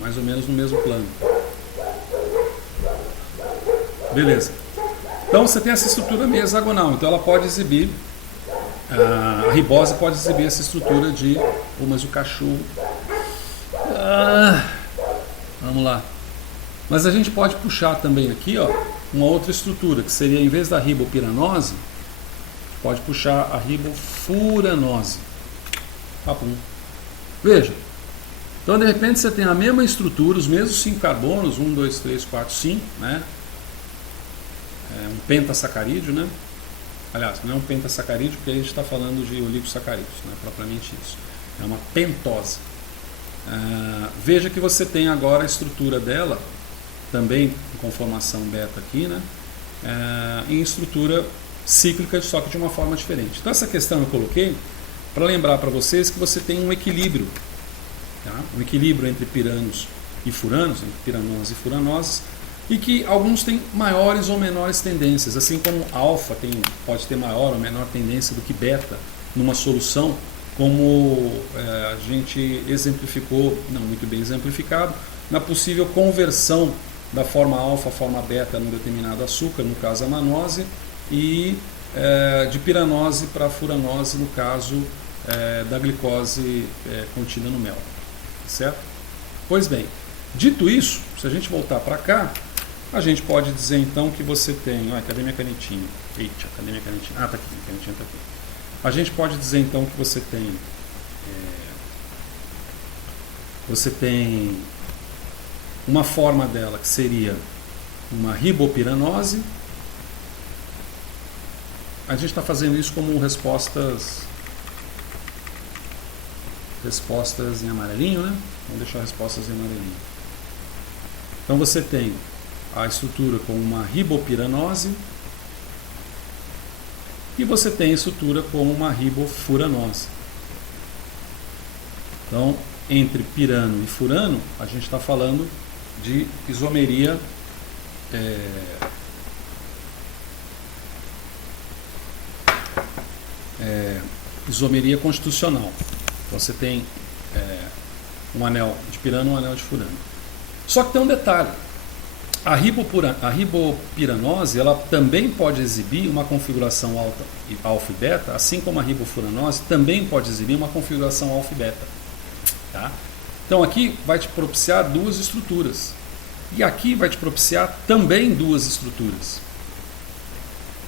Mais ou menos no mesmo plano. Beleza. Então, você tem essa estrutura meio hexagonal, então ela pode exibir. A ribose pode exibir essa estrutura de... mas o cachorro... vamos lá. Mas a gente pode puxar também aqui, ó, uma outra estrutura, que seria, em vez da ribopiranose, pode puxar a ribofuranose. Papum. Veja. Então, de repente, você tem a mesma estrutura, os mesmos 5 carbonos, 1, 2, 3, 4, 5, né? Um pentasacarídeo, né? Aliás, não é um pentasacarídeo, porque a gente está falando de oligosacarídeos, não é propriamente isso. É uma pentose. Veja que você tem agora a estrutura dela, também em conformação beta aqui, né? Em estrutura cíclica, só que de uma forma diferente. Então essa questão eu coloquei para lembrar para vocês que você tem um equilíbrio. Tá? Um equilíbrio entre piranos e furanos, entre piranoses e furanoses, e que alguns têm maiores ou menores tendências, assim como alfa pode ter maior ou menor tendência do que beta numa solução, como a gente exemplificou, não muito bem exemplificado, na possível conversão da forma alfa, forma beta num determinado açúcar, no caso a manose, e de piranose para furanose, no caso da glicose contida no mel. Certo? Pois bem, dito isso, se a gente voltar para cá, a gente pode dizer então que você tem... cadê minha canetinha? Eita, cadê minha canetinha? Ah, tá aqui, minha canetinha tá aqui. A gente pode dizer então que você tem uma forma dela que seria uma ribopiranose. A gente está fazendo isso como respostas em amarelinho, né? Vamos deixar respostas em amarelinho. Então você tem a estrutura com uma ribopiranose e você tem a estrutura com uma ribofuranose. Então, entre pirano e furano, a gente está falando de isomeria isomeria constitucional. Então você tem um anel de pirano e um anel de furano. Só que tem um detalhe. A ribopiranose ela também pode exibir uma configuração alfa e beta, assim como a ribofuranose também pode exibir uma configuração alfa e beta. Tá? Então aqui vai te propiciar duas estruturas. E aqui vai te propiciar também duas estruturas.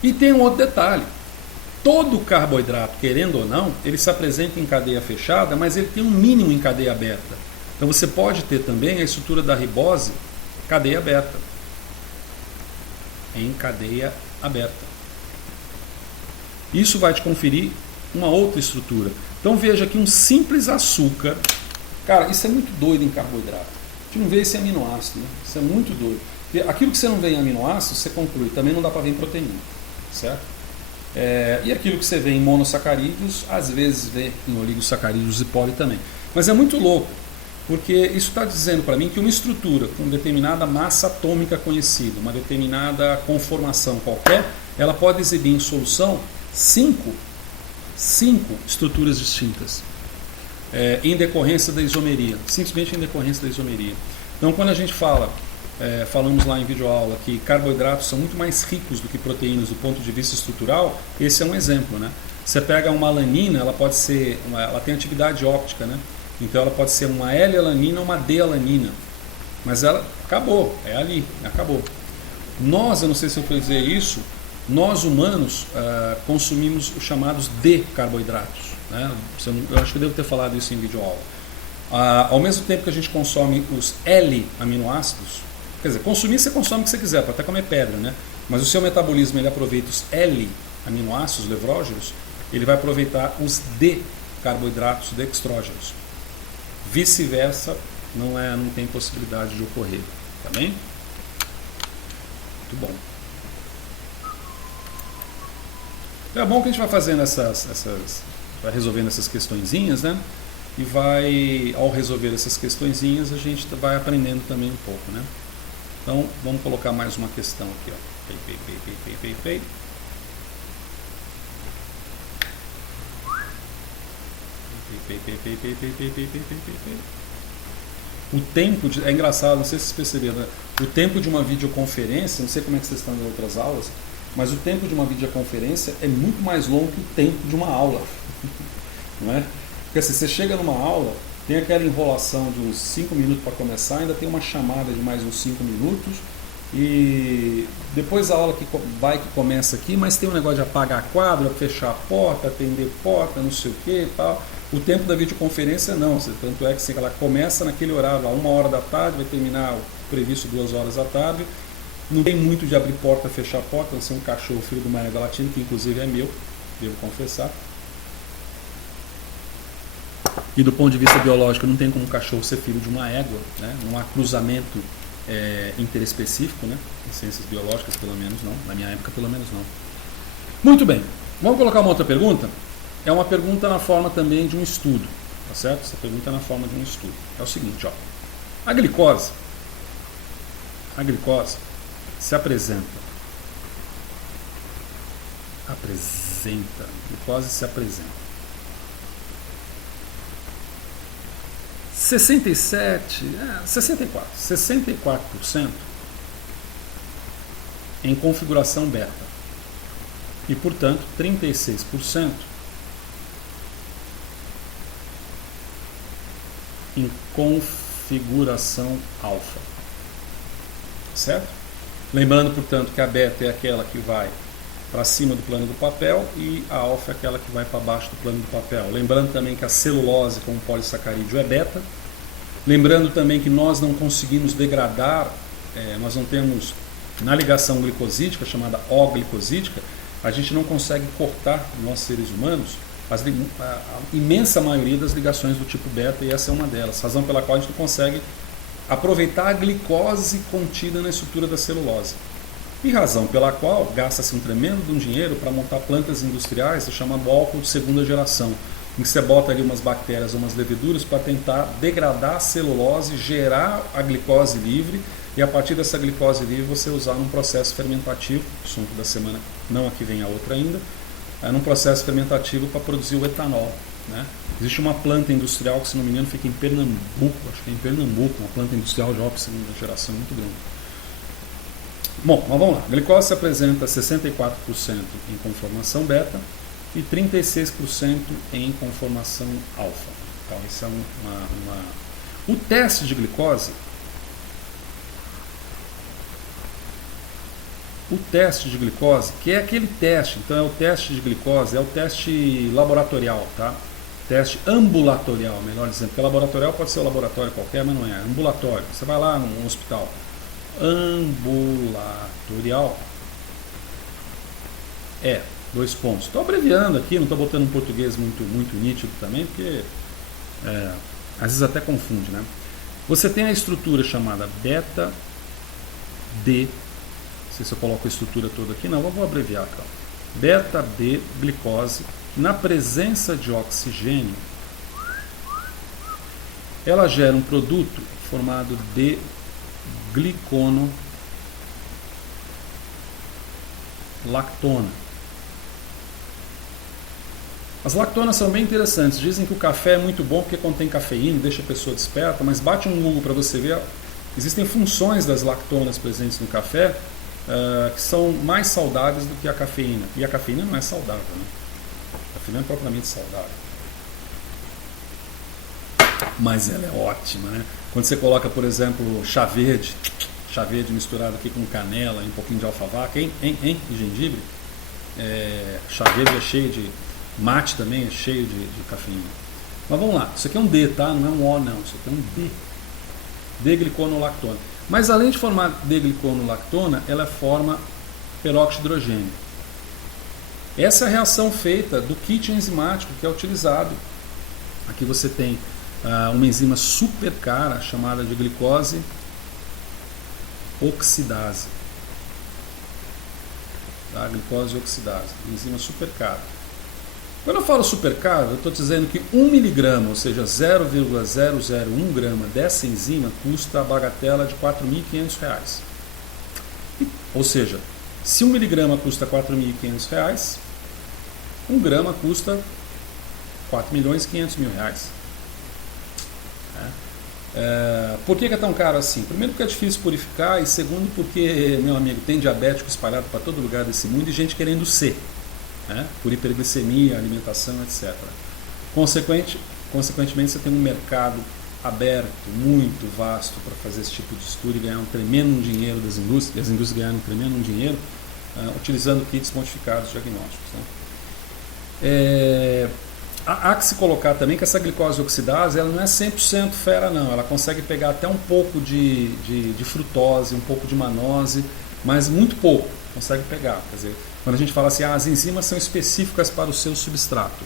E tem um outro detalhe. Todo carboidrato, querendo ou não, ele se apresenta em cadeia fechada, mas ele tem um mínimo em cadeia aberta. Então você pode ter também a estrutura da ribose cadeia aberta. Em cadeia aberta. Isso vai te conferir uma outra estrutura. Então veja que um simples açúcar... Cara, isso é muito doido em carboidrato. A gente não vê esse aminoácido, né? Isso é muito doido. Porque aquilo que você não vê em aminoácido, você conclui. Também não dá para ver em proteína. Certo? E aquilo que você vê em monossacarídeos, às vezes vê em oligosacarídeos e poli também. Mas é muito louco, porque isso está dizendo para mim que uma estrutura com determinada massa atômica conhecida, uma determinada conformação qualquer, ela pode exibir em solução cinco estruturas distintas, em decorrência da isomeria, simplesmente em decorrência da isomeria. Então, quando a gente falamos lá em videoaula que carboidratos são muito mais ricos do que proteínas do ponto de vista estrutural, esse é um exemplo, né? Você pega uma alanina, ela pode ser, ela tem atividade óptica, né? Então ela pode ser uma L-alanina ou uma D-alanina, mas ela acabou, é ali, acabou. Nós, eu não sei se eu vou dizer isso, nós humanos consumimos os chamados D-carboidratos, né? Eu acho que eu devo ter falado isso em videoaula. Ao mesmo tempo que a gente consome os L-aminoácidos, quer dizer, consumir você consome o que você quiser, pode até comer pedra, né? Mas o seu metabolismo ele aproveita os L-aminoácidos levrógenos, ele vai aproveitar os D-carboidratos dextrógenos. Vice-versa, não tem possibilidade de ocorrer, tá bem? Muito bom. Então é bom que a gente vai fazendo vai resolvendo essas questõezinhas, né? E ao resolver essas questõezinhas, a gente vai aprendendo também um pouco, né? Então, vamos colocar mais uma questão aqui, ó. Pei. O tempo é engraçado, não sei se vocês perceberam, né? O tempo de uma videoconferência, não sei como é que vocês estão em outras aulas, mas o tempo de uma videoconferência é muito mais longo que o tempo de uma aula. Não é? Porque assim, você chega numa aula, tem aquela enrolação de uns 5 minutos para começar, ainda tem uma chamada de mais uns 5 minutos, e depois a aula que começa aqui, mas tem um negócio de apagar a quadra, fechar a porta, atender porta, não sei o que e tal. O tempo da videoconferência não, tanto é que ela começa naquele horário lá, 1h da tarde, vai terminar o previsto 2h da tarde. Não tem muito de abrir porta, fechar porta, não ser um cachorro filho do Maria Galatini, que inclusive é meu, devo confessar. E do ponto de vista biológico, não tem como um cachorro ser filho de uma égua, né? Não há cruzamento interespecífico, né? Em ciências biológicas, pelo menos não. Na minha época, pelo menos não. Muito bem. Vamos colocar uma outra pergunta? É uma pergunta na forma também de um estudo, tá certo? Essa pergunta é na forma de um estudo. É o seguinte, ó. A glicose se apresenta. A glicose se apresenta. 64% em configuração beta e, portanto, 36% em configuração alfa. Certo? Lembrando, portanto, que a beta é aquela que vai para cima do plano do papel e a alfa é aquela que vai para baixo do plano do papel. Lembrando também que a celulose como polissacarídeo é beta. Lembrando também que nós não conseguimos degradar, nós não temos, na ligação glicosídica, chamada O-glicosídica, a gente não consegue cortar, nós seres humanos, a imensa maioria das ligações do tipo beta, e essa é uma delas, razão pela qual a gente não consegue aproveitar a glicose contida na estrutura da celulose. E razão pela qual gasta-se um tremendo dinheiro para montar plantas industriais, chamado álcool de segunda geração, em que você bota ali umas bactérias ou umas leveduras para tentar degradar a celulose, gerar a glicose livre, e a partir dessa glicose livre você usar num processo fermentativo, assunto da semana, não aqui vem a outra ainda, num processo fermentativo para produzir o etanol. Né? Existe uma planta industrial que, se não me engano, fica em Pernambuco, acho que é em Pernambuco, uma planta industrial de álcool de segunda geração muito grande. Bom, mas vamos lá. A glicose se apresenta 64% em conformação beta e 36% em conformação alfa. Então, isso é O teste de glicose, que é aquele teste, então é o teste de glicose, é o teste laboratorial, tá? Teste ambulatorial, melhor dizendo, porque laboratorial pode ser um laboratório qualquer, mas não é, ambulatório. Você vai lá num hospital, ambulatorial, 2 pontos. Estou abreviando aqui, não estou botando um português muito nítido também, porque às vezes até confunde, né? Você tem a estrutura chamada beta D, não sei se eu coloco a estrutura toda aqui, não, vou abreviar, cara. Beta D glicose, na presença de oxigênio, ela gera um produto formado de glicono lactona. As lactonas são bem interessantes. Dizem que o café é muito bom porque contém cafeína, deixa a pessoa desperta, mas bate um Google para você ver. Existem funções das lactonas presentes no café que são mais saudáveis do que a cafeína. E a cafeína não é saudável, né? A cafeína é propriamente saudável. Mas ela é ótima, né? Quando você coloca, por exemplo, chá verde misturado aqui com canela e um pouquinho de alfavaca, e gengibre, chá verde é cheio de... Mate também é cheio de cafeína. Mas vamos lá, isso aqui é um D, tá? Não é um O não, isso aqui é um D. D-gliconolactona. Mas além de formar D-gliconolactona, ela forma peróxido de hidrogênio. Essa é a reação feita do kit enzimático que é utilizado. Aqui você tem uma enzima super cara chamada de glicose oxidase. Tá? Glicose oxidase, enzima super cara. Quando eu falo super caro, eu estou dizendo que 1 miligrama, ou seja, 0,001 grama dessa enzima custa a bagatela de R$ 4.500. Ou seja, se 1 miligrama custa R$ 4.500, 1 grama custa R$ 4.500.000. Por que é tão caro assim? Primeiro porque é difícil purificar e segundo porque, meu amigo, tem diabético espalhado para todo lugar desse mundo e gente querendo ser. Por hiperglicemia, alimentação, etc. Consequentemente, você tem um mercado aberto, muito vasto para fazer esse tipo de estudo e ganhar um tremendo dinheiro das indústrias, e as indústrias ganharam um tremendo dinheiro utilizando kits modificados diagnósticos. Há que se colocar também que essa glicose oxidase ela não é 100% fera não, ela consegue pegar até um pouco de frutose, um pouco de manose, mas muito pouco consegue pegar, quer dizer, quando a gente fala assim, as enzimas são específicas para o seu substrato.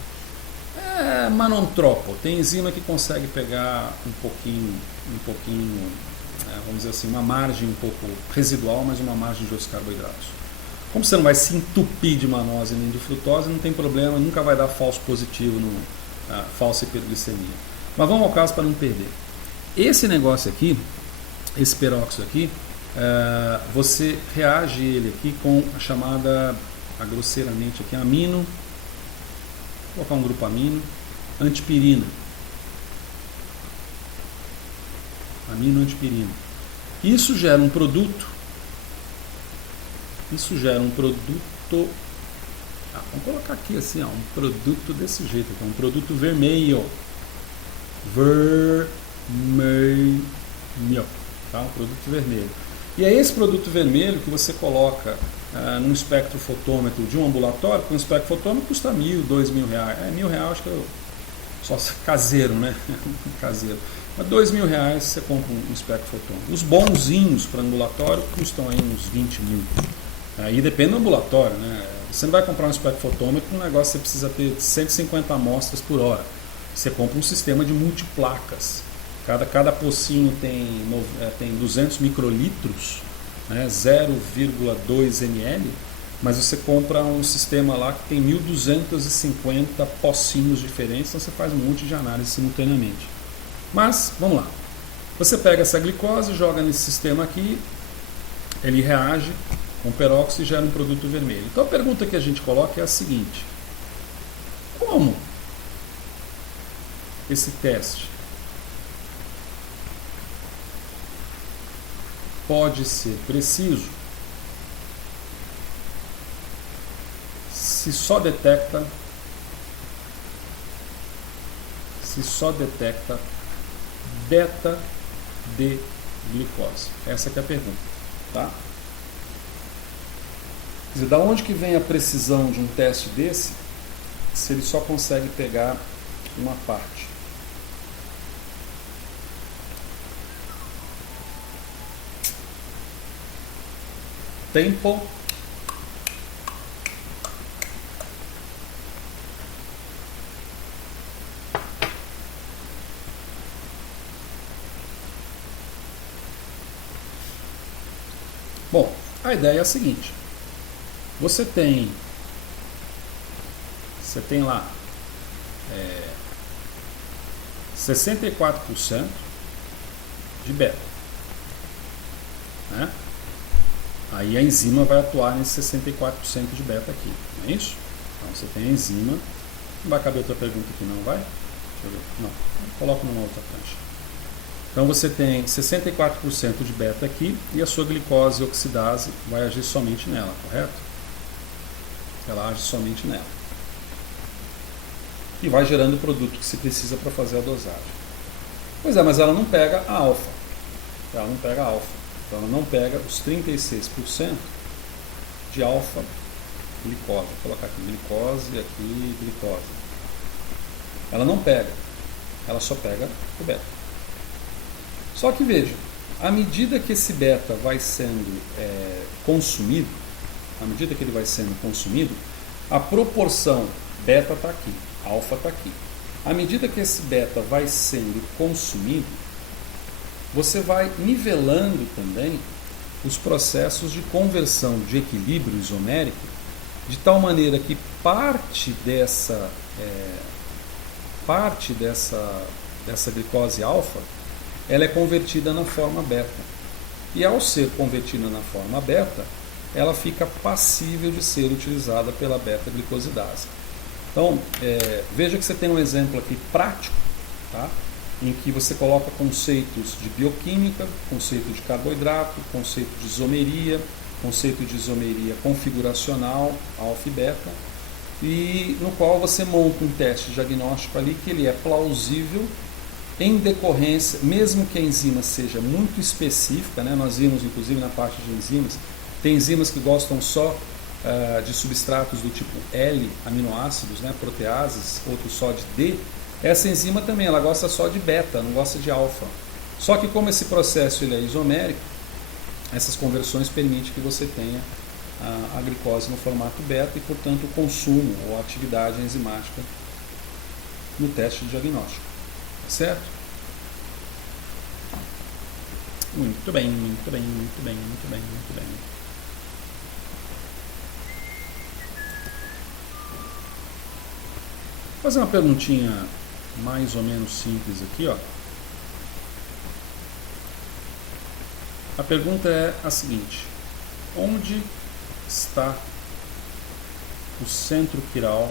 Manontropo, tem enzima que consegue pegar um pouquinho, vamos dizer assim, uma margem um pouco residual, mas uma margem de outros carboidratos. Como você não vai se entupir de manose nem de frutose, não tem problema, nunca vai dar falso positivo, falsa hiperglicemia. Mas vamos ao caso para não perder. Esse negócio aqui, esse peróxido aqui, você reage ele aqui com a chamada, grosseiramente aqui, amino, vou colocar um grupo amino, antipirina. Amino-antipirina. Isso gera um produto isso gera um produto. Vamos colocar aqui assim, um produto desse jeito, um produto vermelho. Vermelho, tá? Um produto vermelho. E é esse produto vermelho que você coloca num espectrofotômetro de um ambulatório, porque um espectrofotômetro custa R$1.000, R$2.000. R$1.000 acho que só caseiro, né? Caseiro. Mas R$2.000 você compra um espectrofotômetro. Os bonzinhos para ambulatório custam aí uns 20 mil. Aí depende do ambulatório, né? Você não vai comprar um espectrofotômetro, um negócio que você precisa ter 150 amostras por hora. Você compra um sistema de multiplacas. Cada pocinho tem 200 microlitros, né, 0,2 ml, mas você compra um sistema lá que tem 1.250 pocinhos diferentes, então você faz um monte de análise simultaneamente. Mas, vamos lá. Você pega essa glicose, joga nesse sistema aqui, ele reage com peróxido e gera um produto vermelho. Então a pergunta que a gente coloca é a seguinte: como esse teste pode ser preciso se só detecta beta de glicose? Essa que é a pergunta, tá? Quer dizer, da onde que vem a precisão de um teste desse se ele só consegue pegar uma parte? Tempo. Bom, a ideia é a seguinte: você tem lá 64% de beta, né? Aí a enzima vai atuar nesse 64% de beta aqui, não é isso? Então você tem a enzima. Não vai caber outra pergunta aqui, não vai? Deixa eu ver. Não, coloco numa outra prancha. Então você tem 64% de beta aqui e a sua glicose oxidase vai agir somente nela, correto? Ela age somente nela. E vai gerando o produto que se precisa para fazer a dosagem. Pois é, mas ela não pega a alfa. Ela não pega a alfa. Então ela não pega os 36% de alfa-glicose. Vou colocar aqui glicose, aqui glicose. Ela não pega. Ela só pega o beta. Só que veja, à medida que esse beta vai sendo consumido, à medida que ele vai sendo consumido, a proporção beta está aqui, alfa está aqui. À medida que esse beta vai sendo consumido, você vai nivelando também os processos de conversão de equilíbrio isomérico, de tal maneira que parte dessa glicose alfa, ela é convertida na forma beta. E ao ser convertida na forma beta, ela fica passível de ser utilizada pela beta-glicosidase. Então, veja que você tem um exemplo aqui prático, tá? Em que você coloca conceitos de bioquímica, conceito de carboidrato, conceito de isomeria, conceito de isomeria configuracional, alfa e beta, e no qual você monta um teste diagnóstico ali que ele é plausível em decorrência, mesmo que a enzima seja muito específica, né? Nós vimos inclusive na parte de enzimas, tem enzimas que gostam só de substratos do tipo L, aminoácidos, né? Proteases, outros só de D. Essa enzima também, ela gosta só de beta, não gosta de alfa. Só que como esse processo ele é isomérico, essas conversões permitem que você tenha a glicose no formato beta e, portanto, o consumo ou a atividade enzimática no teste de diagnóstico. Certo? Muito bem, muito bem, muito bem, muito bem, muito bem. Vou fazer uma perguntinha mais ou menos simples aqui, ó. A pergunta é a seguinte: onde está o centro quiral?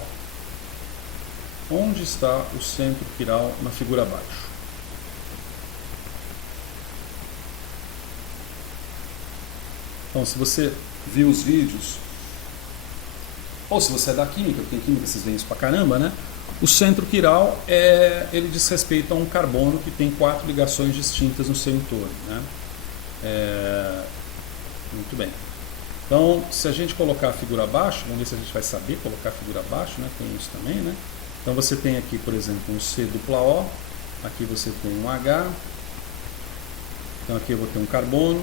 Onde está o centro quiral na figura abaixo? Então, se você viu os vídeos, ou se você é da química, porque em química vocês veem isso pra caramba, né? O centro quiral ele diz respeito a um carbono que tem 4 ligações distintas no seu entorno, né? Muito bem. Então, se a gente colocar a figura abaixo, vamos ver se a gente vai saber colocar a figura abaixo, né? Tem isso também, né? Então você tem aqui, por exemplo, um C dupla O, aqui você tem um H, então aqui eu vou ter um carbono,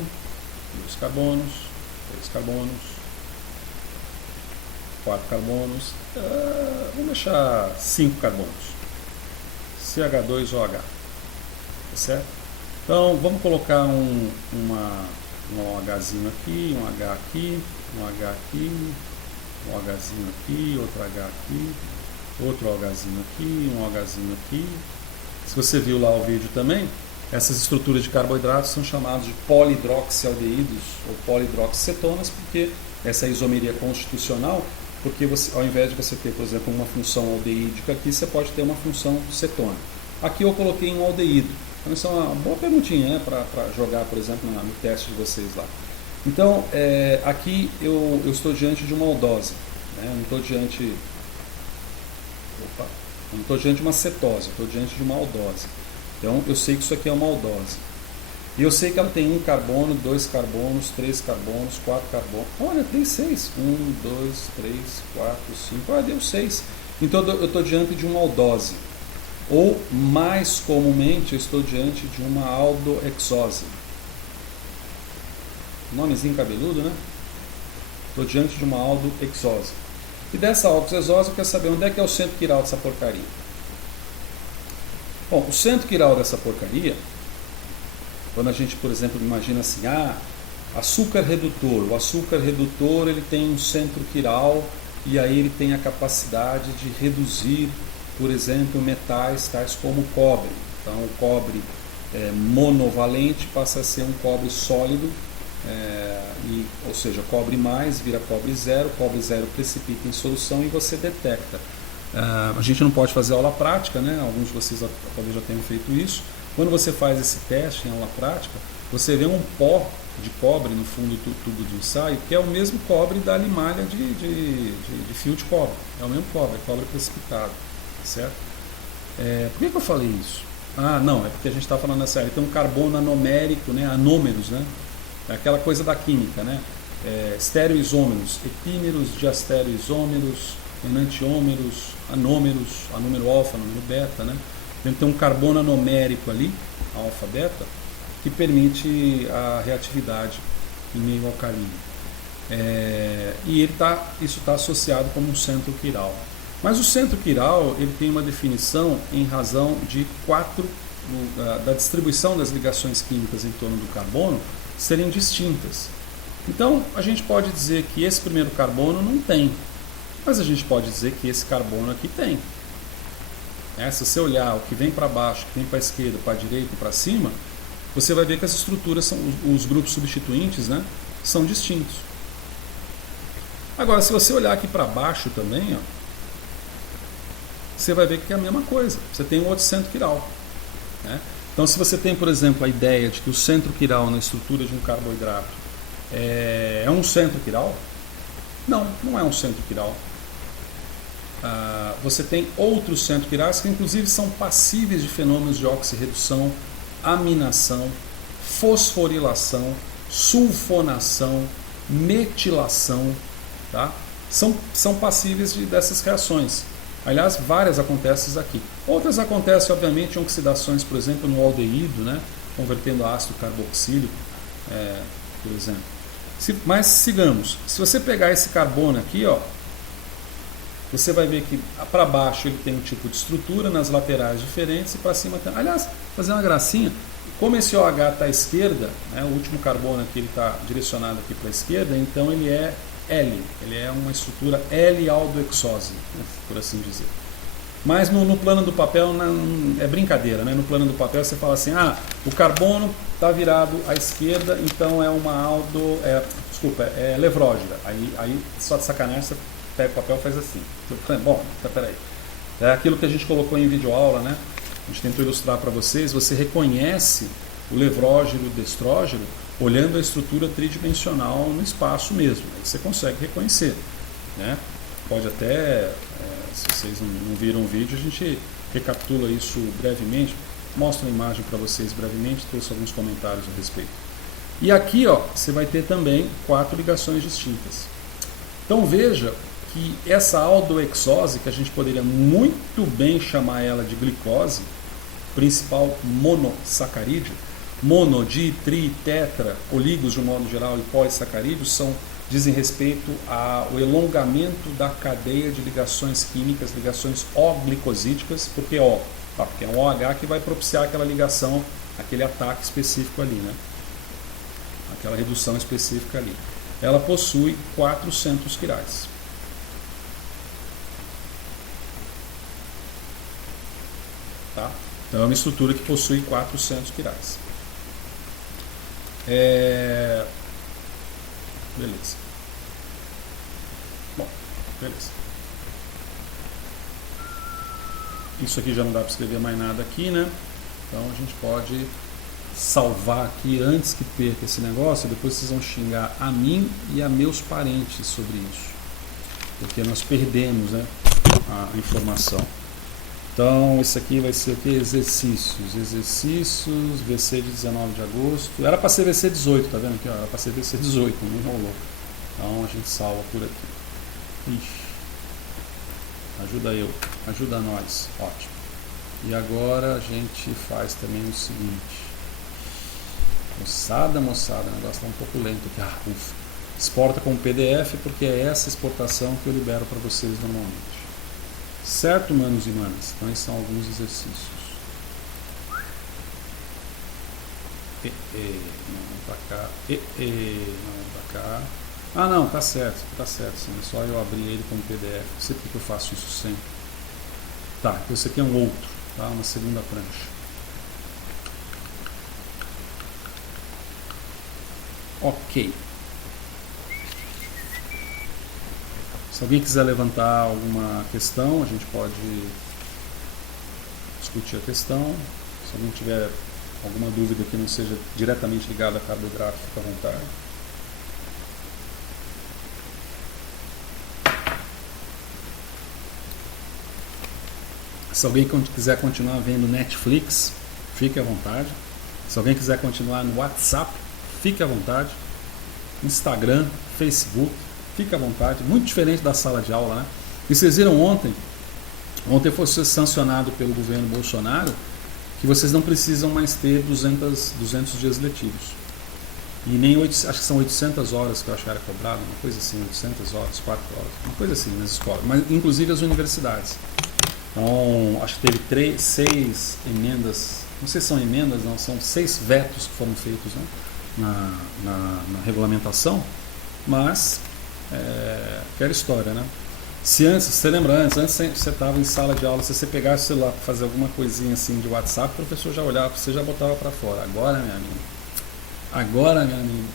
2 carbonos, 3 carbonos, 4 carbonos, vamos deixar 5 carbonos, CH2OH, tá certo? Então vamos colocar um OHzinho aqui, um H aqui, um H aqui, um OHzinho aqui, outro H aqui, outro OHzinho aqui, um OHzinho aqui. Se você viu lá o vídeo também, essas estruturas de carboidratos são chamadas de polidroxialdeídos ou polidroxicetonas, porque essa isomeria constitucional, porque você, ao invés de você ter, por exemplo, uma função aldeídica aqui, você pode ter uma função cetônica. Aqui eu coloquei um aldeído. Então isso é uma boa perguntinha, né, para jogar, por exemplo, no teste de vocês lá. Então, aqui eu estou diante de uma aldose, né? Eu não estou diante... Opa! Eu não estou diante de uma cetose, eu estou diante de uma aldose. Então eu sei que isso aqui é uma aldose. E eu sei que ela tem 1 carbono, 2 carbonos, 3 carbonos, 4 carbonos. Olha, tem 6. 1, 2, 3, 4, 5. Ah, deu 6. Então eu estou diante de uma aldose. Ou, mais comumente, eu estou diante de uma aldoexose. Nomezinho cabeludo, né? Estou diante de uma aldoexose. E dessa aldoexose eu quero saber onde é que é o centro quiral dessa porcaria. Bom, o centro quiral dessa porcaria, quando a gente, por exemplo, imagina assim, açúcar redutor. O açúcar redutor ele tem um centro quiral e aí ele tem a capacidade de reduzir, por exemplo, metais tais como o cobre. Então, o cobre monovalente passa a ser um cobre sólido, ou seja, cobre mais vira cobre zero precipita em solução e você detecta. A gente não pode fazer aula prática, né? Alguns de vocês talvez já tenham feito isso. Quando você faz esse teste em aula prática, você vê um pó de cobre no fundo do tubo de ensaio, que é o mesmo cobre da limalha de fio de cobre. É o mesmo cobre precipitado, certo? Por que eu falei isso? Não, é porque a gente está falando nessa área. Tem um carbono anomérico, né? Anômeros, né? É aquela coisa da química, né? Estereoisômeros, epímeros, diastereoisômeros, enantiômeros, anômeros, anúmero alfa, anúmero beta, né? Então tem um carbono anomérico ali, alfa, beta, que permite a reatividade em meio ao carmínio. E isso está associado como um centro quiral. Mas o centro quiral ele tem uma definição em razão de da distribuição das ligações químicas em torno do carbono serem distintas. Então a gente pode dizer que esse primeiro carbono não tem, mas a gente pode dizer que esse carbono aqui tem. Se você olhar o que vem para baixo, o que vem para a esquerda, para a direita e para cima, você vai ver que as estruturas, os grupos substituintes, né, são distintos. Agora, se você olhar aqui para baixo também, você vai ver que é a mesma coisa. Você tem um outro centro quiral, né? Então, se você tem, por exemplo, a ideia de que o centro quiral na estrutura de um carboidrato é um centro quiral, não é um centro quiral. Você tem outros centros quirais que inclusive são passíveis de fenômenos de oxirredução, aminação, fosforilação, sulfonação, metilação, tá? São passíveis dessas reações. Aliás, várias acontecem aqui. Outras acontecem, obviamente, em oxidações, por exemplo, no aldeído, né? Convertendo ácido carboxílico, por exemplo. Mas sigamos. Se você pegar esse carbono aqui, você vai ver que para baixo ele tem um tipo de estrutura, nas laterais diferentes e para cima tem... Aliás, fazer uma gracinha, como esse OH está à esquerda, né, o último carbono aqui está direcionado aqui para a esquerda, então ele é L, ele é uma estrutura L-aldoexose, por assim dizer. Mas no plano do papel é brincadeira, né? No plano do papel você fala assim, o carbono está virado à esquerda, então é uma é levrógira. Aí só de sacanagem você pega o papel e faz assim. Bom, peraí. É aquilo que a gente colocou em videoaula, né? A gente tentou ilustrar para vocês. Você reconhece o levrógeno, o destrógeno, olhando a estrutura tridimensional no espaço mesmo. Aí você consegue reconhecer, né? Pode até, se vocês não viram o vídeo, a gente recapitula isso brevemente, mostra uma imagem para vocês brevemente, trouxe alguns comentários a respeito. E aqui, ó, você vai ter também 4 ligações distintas. Então veja que essa aldoexose, que a gente poderia muito bem chamar ela de glicose, principal monossacarídeo, mono, di, tri, tetra, oligos de um modo geral e polissacarídeos dizem respeito ao elongamento da cadeia de ligações químicas, ligações O-glicosídicas, porque O, porque é um OH que vai propiciar aquela ligação, aquele ataque específico ali, né? Aquela redução específica ali. Ela possui 400 quirais. Tá? Então é uma estrutura que possui 400 quirais. Beleza. Bom, beleza. Isso aqui já não dá para escrever mais nada aqui, né? Então a gente pode salvar aqui antes que perca esse negócio. Depois vocês vão xingar a mim e a meus parentes sobre isso, porque nós perdemos, né, a informação. Então isso aqui vai ser o que? Exercícios, VC de 19 de agosto. Era para ser VC 18, tá vendo aqui? Ó, era para ser VC 18, não rolou. Então a gente salva por aqui. Ixi. Ajuda nós, ótimo. E agora a gente faz também o seguinte. Moçada, o negócio está um pouco lento aqui. Ufa. Exporta como PDF, porque é essa exportação que eu libero para vocês normalmente. Certo, manos e manas? Então esses são alguns exercícios. Não, para cá. Não, para cá. Ah, não, tá certo sim. É só eu abrir ele como PDF. Não sei porque eu faço isso sempre. Tá, esse aqui é um outro, tá? Uma segunda prancha. Ok. Se alguém quiser levantar alguma questão, a gente pode discutir a questão. Se alguém tiver alguma dúvida que não seja diretamente ligada a carboidrato, fica à vontade. Se alguém quiser continuar vendo Netflix, fique à vontade. Se alguém quiser continuar no WhatsApp, fique à vontade. Instagram, Facebook, fique à vontade. Muito diferente da sala de aula, né? E vocês viram ontem foi sancionado pelo governo Bolsonaro que vocês não precisam mais ter 200 dias letivos. E nem acho que são 800 horas que eu acho que era cobrado, uma coisa assim, 800 horas, 4 horas, uma coisa assim nas escolas, mas inclusive as universidades. Então, acho que teve 6 emendas, não sei se são emendas, não, são 6 vetos que foram feitos, né, na regulamentação, mas aquela história, né? Se antes, você lembra, antes você estava em sala de aula, se você pegasse o celular para fazer alguma coisinha assim de WhatsApp, o professor já olhava para você, já botava para fora. Agora, meu amigo,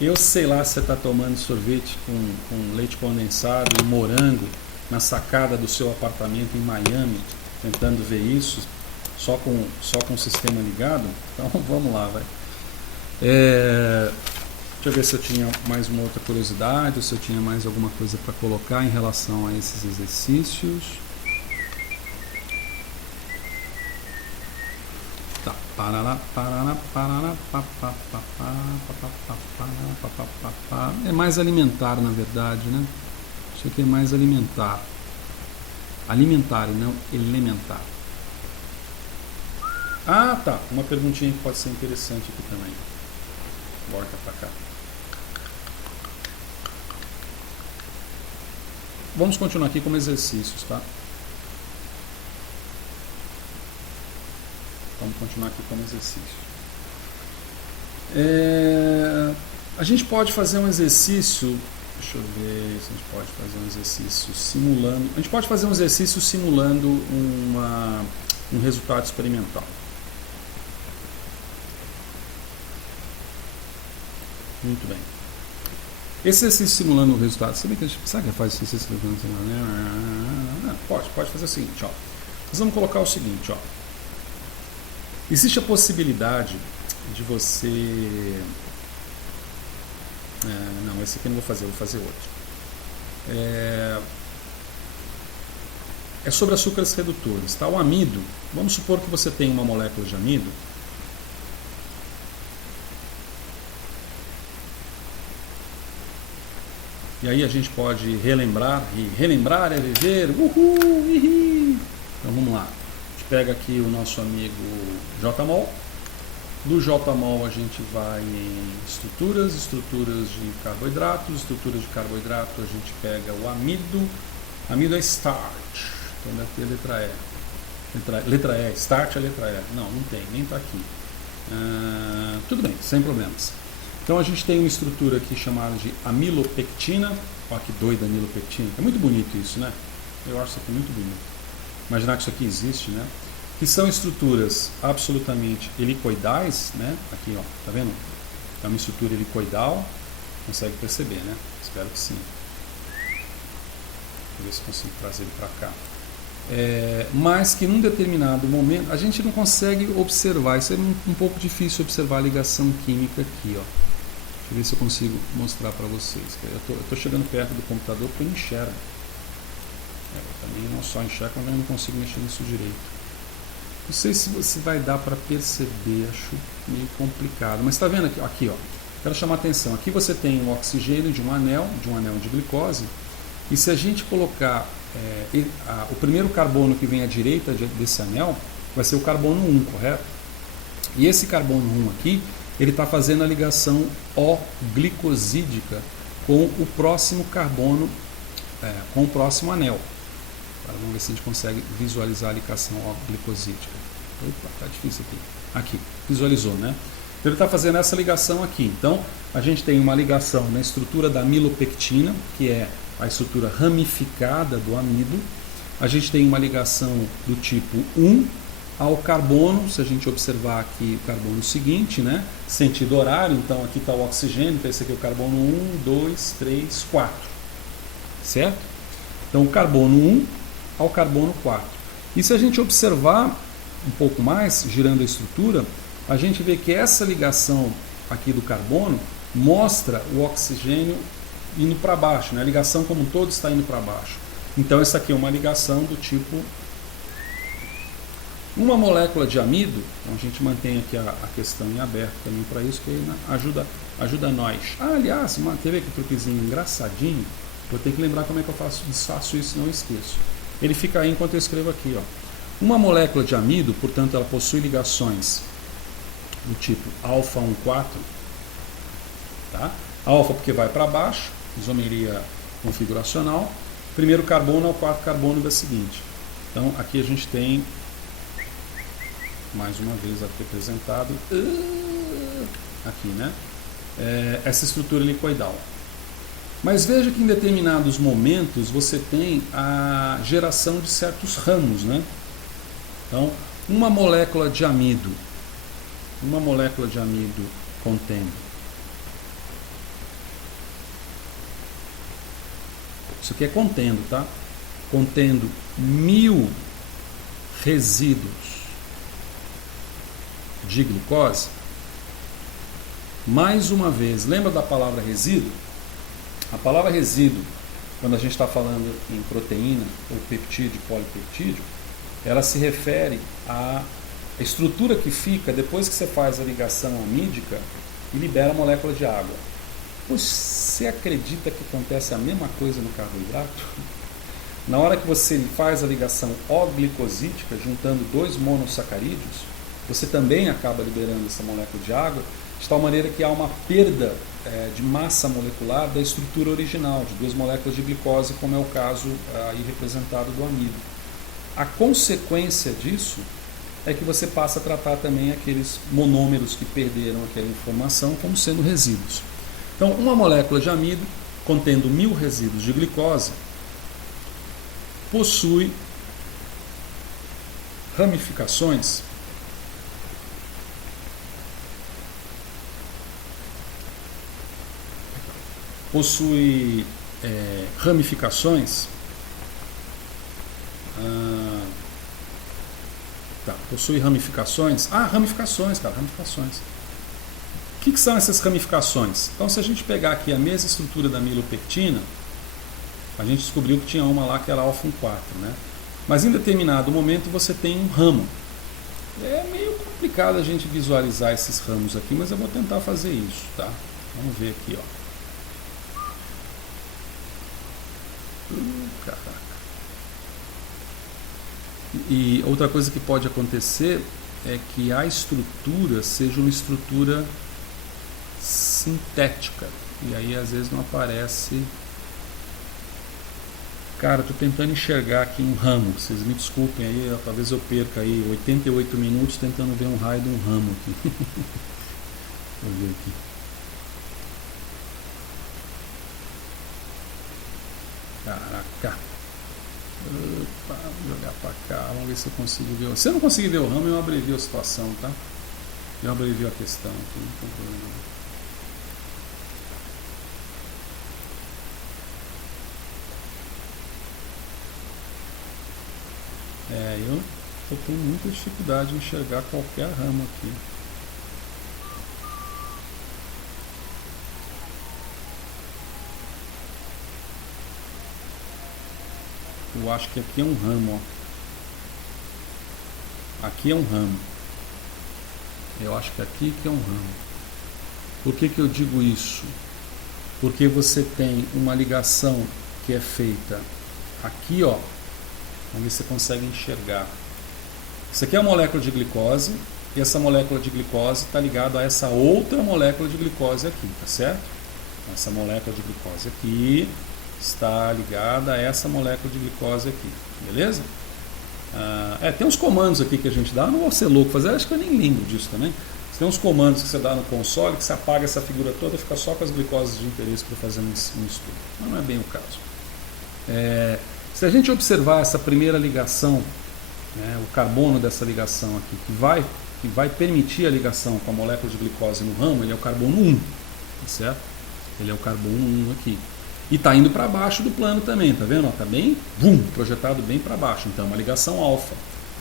eu sei lá se você está tomando sorvete com leite condensado e morango na sacada do seu apartamento em Miami, tentando ver isso, só com o sistema ligado. Então vamos lá, vai. Deixa eu ver se eu tinha mais uma outra curiosidade, ou se eu tinha mais alguma coisa para colocar em relação a esses exercícios. Tá. É mais alimentar, na verdade, né? Isso aqui é mais alimentar. Alimentar e não elementar. Ah, tá. Uma perguntinha que pode ser interessante aqui também. Volta para cá. Vamos continuar aqui como exercícios, tá? Vamos continuar aqui como exercício. A gente pode fazer um exercício. Deixa eu ver se a gente pode fazer um exercício simulando. A gente pode fazer um exercício simulando um resultado experimental. Muito bem. Esse exercício simulando o resultado, sabe que a gente faz esse exercício simulando? Pode fazer o seguinte, ó. Nós vamos colocar o seguinte, ó. Existe a possibilidade de você... não, esse aqui eu não vou fazer outro. É sobre açúcares redutores. Tá? O amido, vamos supor que você tem uma molécula de amido. E aí a gente pode relembrar, e relembrar é viver, uhul, ihi. Então vamos lá. A gente pega aqui o nosso amigo Jmol. Do Jmol a gente vai em estruturas de carboidratos, estruturas de carboidrato a gente pega o amido. Amido é starch, então daqui a letra E. Letra E, start é letra E. Não tem, nem está aqui. Tudo bem, sem problemas. Então a gente tem uma estrutura aqui chamada de amilopectina. Olha que doida a amilopectina. É muito bonito isso, né? Eu acho isso aqui muito bonito. Imaginar que isso aqui existe, né? Que são estruturas absolutamente helicoidais, né? Aqui, ó, tá vendo? É uma estrutura helicoidal. Consegue perceber, né? Espero que sim. Vou ver se consigo trazer ele para cá. Mas que num determinado momento a gente não consegue observar. Isso é um pouco difícil observar a ligação química aqui, ó. Deixa eu ver se eu consigo mostrar para vocês. Eu estou chegando perto do computador porque eu enxergo. Eu também não só enxergo, mas eu não consigo mexer nisso direito. Não sei se você vai dar para perceber, acho meio complicado. Mas está vendo aqui, ó. Quero chamar a atenção. Aqui você tem o oxigênio de um anel de glicose. E se a gente colocar o primeiro carbono que vem à direita desse anel, vai ser o carbono 1, correto? E esse carbono 1 aqui, ele está fazendo a ligação O-glicosídica com o próximo carbono, com o próximo anel. Agora vamos ver se a gente consegue visualizar a ligação O-glicosídica. Opa, tá difícil aqui. Aqui, visualizou, né? Então ele está fazendo essa ligação aqui. Então a gente tem uma ligação na estrutura da amilopectina, que é a estrutura ramificada do amido. A gente tem uma ligação do tipo 1 ao carbono, se a gente observar aqui o carbono seguinte, né? Sentido horário, então aqui está o oxigênio, então esse aqui é o carbono 1, 2, 3, 4. Certo? Então o carbono 1 ao carbono 4. E se a gente observar um pouco mais, girando a estrutura, a gente vê que essa ligação aqui do carbono mostra o oxigênio indo para baixo, né? A ligação como um todo está indo para baixo. Então essa aqui é uma ligação do tipo... Uma molécula de amido, então a gente mantém aqui a questão em aberto também para isso, que ajuda nós. Aliás, teve aqui um truquezinho engraçadinho, vou ter que lembrar como é que eu faço isso, não esqueço. Ele fica aí enquanto eu escrevo aqui, ó. Uma molécula de amido, portanto, ela possui ligações do tipo alfa 1,4, tá? Alfa porque vai para baixo, isomeria configuracional. Primeiro carbono ao quarto carbono da seguinte. Então aqui a gente tem, mais uma vez aqui representado, aqui, né? Essa estrutura helicoidal. Mas veja que em determinados momentos você tem a geração de certos ramos, né? Então, uma molécula de amido contendo, isso aqui é contendo, tá? Contendo 1000 resíduos de glicose. Mais uma vez, lembra da palavra resíduo? A palavra resíduo, quando a gente está falando em proteína, ou peptídeo, polipeptídeo, ela se refere à estrutura que fica depois que você faz a ligação amídica e libera a molécula de água. Você acredita que acontece a mesma coisa no carboidrato? Na hora que você faz a ligação O-glicosídica, juntando dois monossacarídeos, você também acaba liberando essa molécula de água, de tal maneira que há uma perda de massa molecular da estrutura original, de duas moléculas de glicose, como é o caso aí representado do amido. A consequência disso é que você passa a tratar também aqueles monômeros que perderam aquela informação como sendo resíduos. Então, uma molécula de amido contendo 1000 resíduos de glicose possui ramificações ramificações ramificações, cara, ramificações. que são essas ramificações? Então, se a gente pegar aqui a mesma estrutura da milopectina, a gente descobriu que tinha uma lá que era alfa 4, né? Mas em determinado momento você tem um ramo. É meio complicado a gente visualizar esses ramos aqui, mas eu vou tentar fazer isso, tá? Vamos ver aqui, ó. Caraca. E outra coisa que pode acontecer é que a estrutura seja uma estrutura sintética. E aí às vezes não aparece. Cara, estou tentando enxergar aqui um ramo. Vocês me desculpem aí, talvez eu perca aí 88 minutos tentando ver um raio de um ramo aqui. Vou ver aqui. Caraca. Opa, vou jogar pra cá, vamos ver se eu consigo ver. Se eu não conseguir ver o ramo, eu abrevio a situação, tá? Eu abrevio a questão aqui, não tem problema. Eu tenho muita dificuldade em enxergar qualquer ramo aqui. Eu acho que aqui é um ramo, ó. Aqui é um ramo. Eu acho que aqui que é um ramo. Por que eu digo isso? Porque você tem uma ligação que é feita aqui, ó. Vamos ver se você consegue enxergar. Isso aqui é a molécula de glicose. E essa molécula de glicose está ligada a essa outra molécula de glicose aqui, tá certo? Essa molécula de glicose aqui está ligada a essa molécula de glicose aqui, beleza? Tem uns comandos aqui que a gente dá, não vou ser louco fazer, acho que eu nem lembro disso também. Tem uns comandos que você dá no console que você apaga essa figura toda e fica só com as glicoses de interesse para fazer um estudo. Mas não é bem o caso. Se a gente observar essa primeira ligação, né, o carbono dessa ligação aqui, que vai permitir a ligação com a molécula de glicose no ramo, ele é o carbono 1, tá certo? Ele é o carbono 1 aqui. E está indo para baixo do plano também, tá vendo? Está bem, projetado bem para baixo. Então, uma ligação alfa,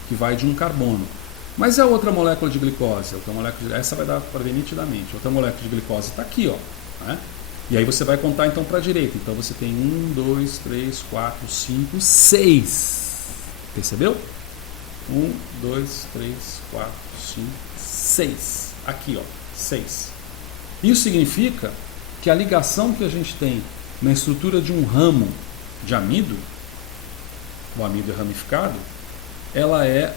que vai de um carbono. Mas a outra molécula de glicose? Essa vai dar para ver nitidamente. Outra molécula de glicose está aqui, ó. Né? E aí você vai contar então para a direita. Então você tem 1, 2, 3, 4, 5, 6. Percebeu? 1, 2, 3, 4, 5, 6. Aqui, ó, 6. Isso significa que a ligação que a gente tem na estrutura de um ramo de amido, o amido é ramificado, ela é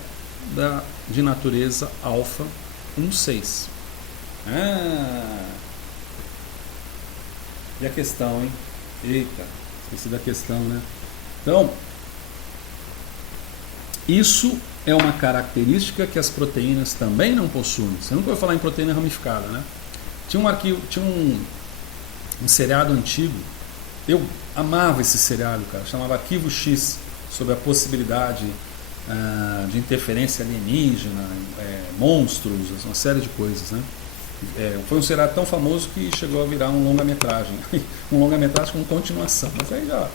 de natureza alfa 1,6. E a questão, hein? Eita, esqueci da questão, né? Então, isso é uma característica que as proteínas também não possuem. Você nunca vai falar em proteína ramificada, né? Tinha um seriado antigo, eu amava esse seriado, cara, chamava Arquivo X, sobre a possibilidade de interferência alienígena, monstros, uma série de coisas, né? Foi um seriado tão famoso que chegou a virar um longa-metragem. Um longa-metragem com continuação, mas aí já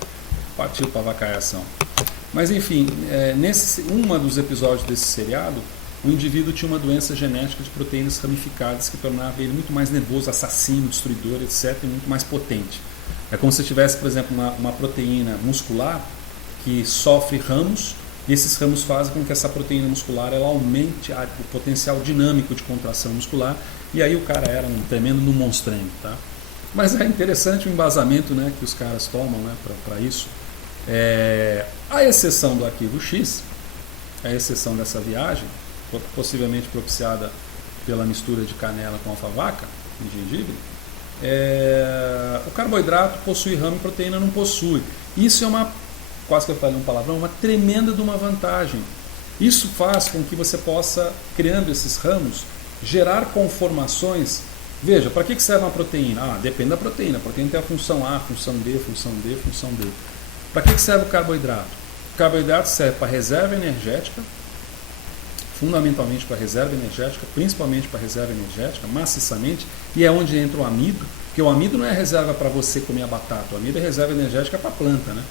partiu para a avacalhação. Mas enfim, um dos episódios desse seriado, o indivíduo tinha uma doença genética de proteínas ramificadas que tornava ele muito mais nervoso, assassino, destruidor, etc., e muito mais potente. É como se tivesse, por exemplo, uma proteína muscular que sofre ramos, e esses ramos fazem com que essa proteína muscular ela aumente o potencial dinâmico de contração muscular, e aí o cara era um tremendo monstrengo, tá? Mas é interessante o embasamento, né, que os caras tomam, né, para isso. A exceção do Arquivo X, a exceção dessa viagem, possivelmente propiciada pela mistura de canela com alfavaca e gengibre, o carboidrato possui ramo e proteína não possui. Isso é quase que eu falei um palavrão, uma tremenda de uma vantagem. Isso faz com que você possa, criando esses ramos, gerar conformações. Veja, para que serve uma proteína? Depende da proteína. A proteína tem a função A, função D, função D, função D. Para que serve o carboidrato? O carboidrato serve para reserva energética, fundamentalmente para reserva energética, principalmente para reserva energética, maciçamente, e é onde entra o amido, porque o amido não é reserva para você comer a batata, o amido é reserva energética para a planta, né?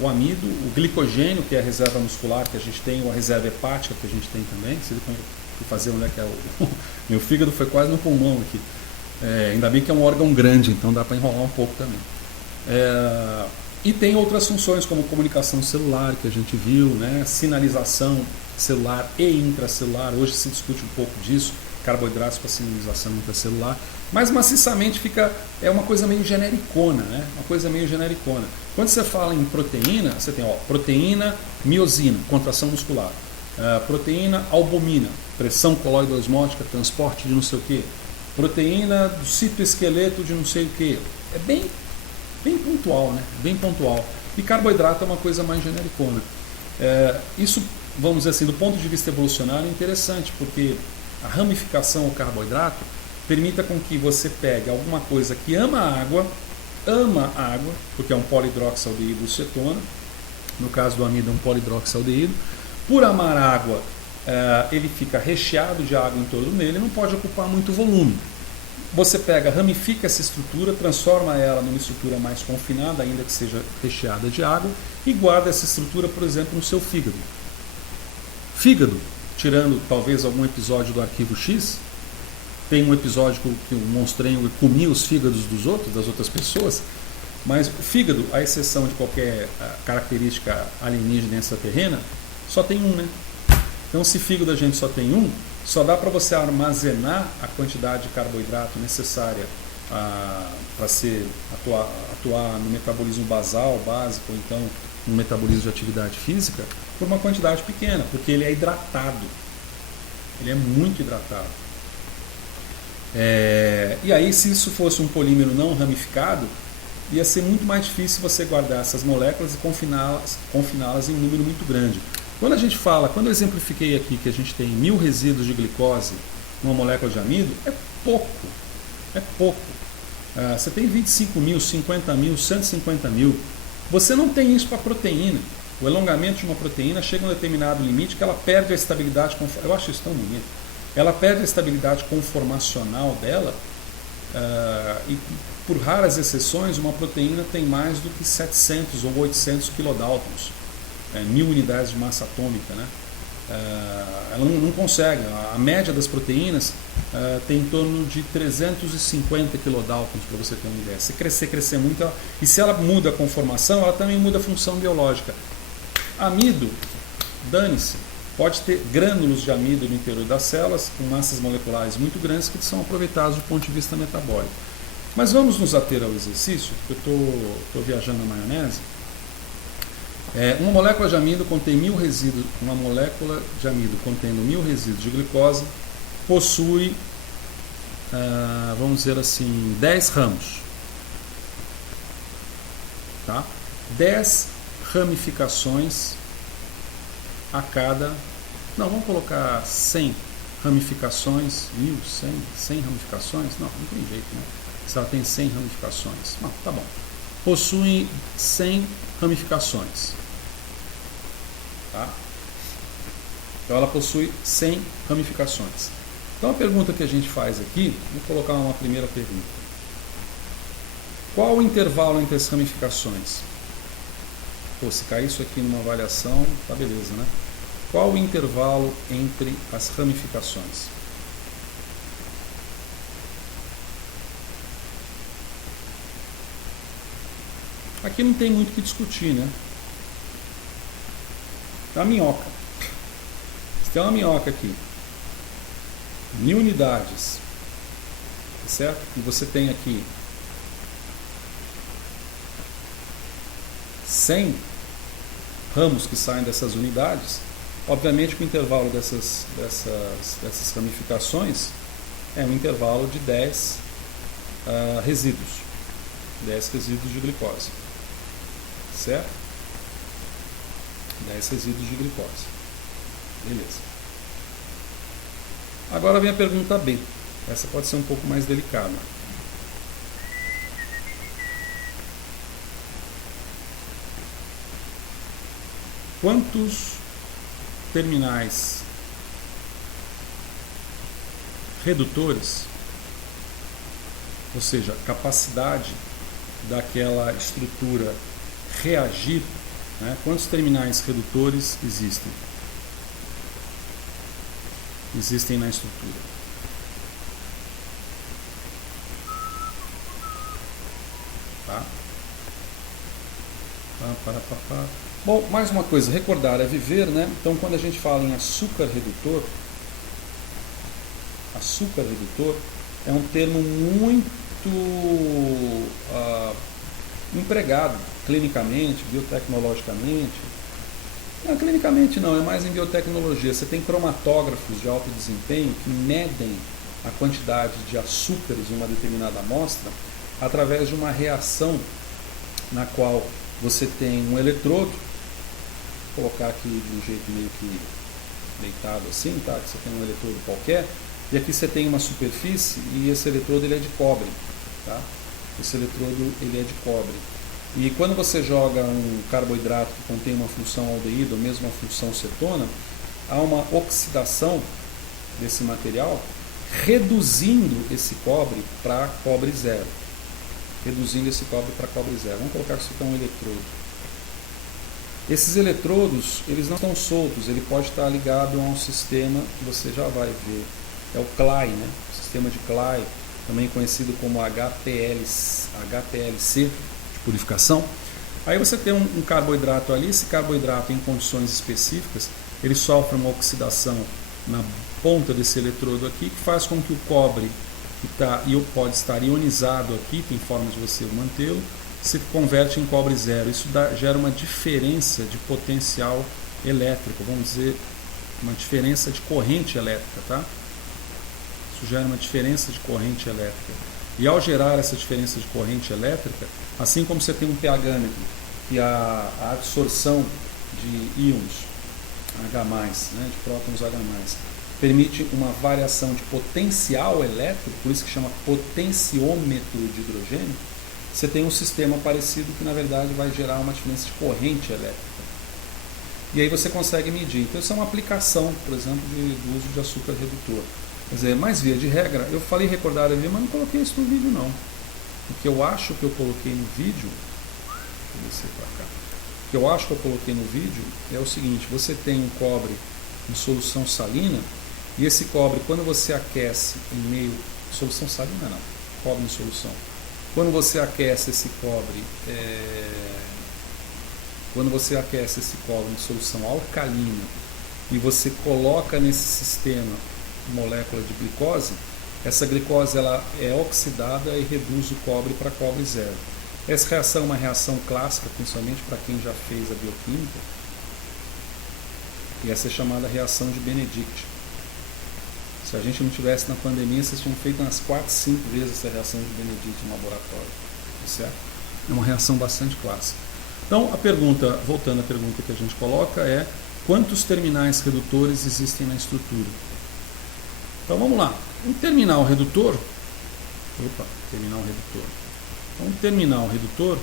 O amido, o glicogênio, que é a reserva muscular que a gente tem, ou a reserva hepática que a gente tem também, Fui fazer onde é que é o... Meu fígado foi quase no pulmão aqui. Ainda bem que é um órgão grande, então dá para enrolar um pouco também. E tem outras funções como comunicação celular que a gente viu, né? Sinalização celular e intracelular. Hoje se discute um pouco disso, carboidratos para sinalização intracelular. Mas maciçamente é uma coisa meio genericona, né? Uma coisa meio genericona. Quando você fala em proteína, você tem proteína miosina, contração muscular. Proteína albumina, pressão colóide osmótica, transporte de não sei o que. Proteína do citoesqueleto de não sei o que. É bem pontual, né? Bem pontual. E carboidrato é uma coisa mais genericona. Isso, vamos dizer assim, do ponto de vista evolucionário, é interessante, porque a ramificação ao carboidrato permita com que você pegue alguma coisa que ama a água, porque é um polihidroxialdeído cetona, no caso do amido é um polihidroxialdeído. Por amar água, ele fica recheado de água em torno dele e não pode ocupar muito volume. Você pega, ramifica essa estrutura, transforma ela numa estrutura mais confinada, ainda que seja recheada de água, e guarda essa estrutura, por exemplo, no seu fígado. Fígado, tirando talvez algum episódio do Arquivo X, tem um episódio que o monstrengo comia os fígados das outras pessoas, mas o fígado, à exceção de qualquer característica alienígena extraterrena, só tem um, né? Então, se fígado a gente só tem um, só dá para você armazenar a quantidade de carboidrato necessária para atuar no metabolismo basal, básico, ou então no metabolismo de atividade física, por uma quantidade pequena, porque ele é hidratado. Ele é muito hidratado. E aí, se isso fosse um polímero não ramificado, ia ser muito mais difícil você guardar essas moléculas e confiná-las em um número muito grande. Quando eu exemplifiquei aqui que a gente tem 1000 resíduos de glicose numa molécula de amido, é pouco. Você tem 25 mil, 50 mil, 150 mil. Você não tem isso para proteína. O alongamento de uma proteína chega a um determinado limite que ela perde a estabilidade. Eu acho isso tão bonito. Ela perde a estabilidade conformacional dela e, por raras exceções, uma proteína tem mais do que 700 ou 800 kilodaltons, 1000 unidades de massa atômica, né? Ela não consegue. A média das proteínas tem em torno de 350 kilodaltons, para você ter uma ideia. Se crescer muito, e se ela muda a conformação, ela também muda a função biológica. Amido, dane-se. Pode ter grânulos de amido no interior das células, com massas moleculares muito grandes, que são aproveitados do ponto de vista metabólico. Mas vamos nos ater ao exercício, porque eu estou viajando na maionese. Uma molécula de amido contém 1000 resíduos, uma molécula de amido contendo 1000 resíduos de glicose possui, vamos dizer assim, 10 ramos. Tá? 10 ramificações a cada... Não, vamos colocar 100 ramificações, 1000, 100 ramificações? Não tem jeito, né? Se ela tem 100 ramificações. Não, tá bom. Possui 100 ramificações. Tá? Então ela possui 100 ramificações. Então a pergunta que a gente faz aqui, vou colocar uma primeira pergunta. Qual o intervalo entre as ramificações? Se cair isso aqui numa avaliação, tá beleza, né? Qual o intervalo entre as ramificações? Aqui não tem muito o que discutir, né? É uma minhoca. Você tem uma minhoca aqui, 1000 unidades, certo? E você tem aqui 100 ramos que saem dessas unidades. Obviamente que o intervalo dessas ramificações é um intervalo de 10 resíduos. 10 resíduos de glicose. Certo? 10 resíduos de glicose. Beleza. Agora vem a pergunta B. Essa pode ser um pouco mais delicada. Quantos terminais redutores, ou seja, capacidade daquela estrutura reagir, né? Quantos terminais redutores existem? existem na estrutura. Tá? Bom, mais uma coisa, recordar é viver, né? Então, quando a gente fala em açúcar redutor é um termo muito empregado clinicamente, biotecnologicamente. Não, clinicamente não, é mais em biotecnologia. Você tem cromatógrafos de alto desempenho que medem a quantidade de açúcares em uma determinada amostra através de uma reação na qual você tem um eletrodo, vou colocar aqui de um jeito meio que deitado assim, tá? Que você tem um eletrodo qualquer, e aqui você tem uma superfície e esse eletrodo ele é de cobre, tá? Esse eletrodo ele é de cobre. E quando você joga um carboidrato que contém uma função aldeído ou mesmo uma função cetona, há uma oxidação desse material, reduzindo esse cobre para cobre zero. Vamos colocar que isso aqui é um eletrodo. Esses eletrodos, eles não estão soltos, ele pode estar ligado a um sistema que você já vai ver. É o CLI, né? O sistema de CLI, também conhecido como HPLC, de purificação. Aí você tem um carboidrato ali, esse carboidrato em condições específicas, ele sofre uma oxidação na ponta desse eletrodo aqui, que faz com que o cobre, que pode estar ionizado aqui, tem forma de você mantê-lo, se converte em cobre zero. Isso gera uma diferença de potencial elétrico, vamos dizer, uma diferença de corrente elétrica, tá? Isso gera uma diferença de corrente elétrica. E ao gerar essa diferença de corrente elétrica, assim como você tem um pHmetro e a absorção de íons H+, né, de prótons H+, permite uma variação de potencial elétrico, por isso que chama potenciômetro de hidrogênio, você tem um sistema parecido que na verdade vai gerar uma diferença de corrente elétrica. E aí você consegue medir. Então isso é uma aplicação, por exemplo, do uso de açúcar redutor. Quer dizer, mais via de regra, eu falei recordar ali, mas não coloquei isso no vídeo não. O que eu acho que eu coloquei no vídeo, vou descer para cá. O que eu acho que eu coloquei no vídeo é o seguinte: você tem um cobre em solução salina, e esse cobre, quando você aquece em meio... Solução salina não, cobre em solução. Quando você aquece esse cobre, em solução alcalina e você coloca nesse sistema molécula de glicose, essa glicose ela é oxidada e reduz o cobre para cobre zero. Essa reação é uma reação clássica, principalmente para quem já fez a bioquímica, e essa é chamada reação de Benedict. Se a gente não tivesse na pandemia, vocês tinham feito umas 4, 5 vezes essa reação de Benedict no laboratório, certo? É uma reação bastante clássica. Então, voltando à pergunta que a gente coloca é: quantos terminais redutores existem na estrutura? Então vamos lá. Um terminal redutor. Então, um terminal redutor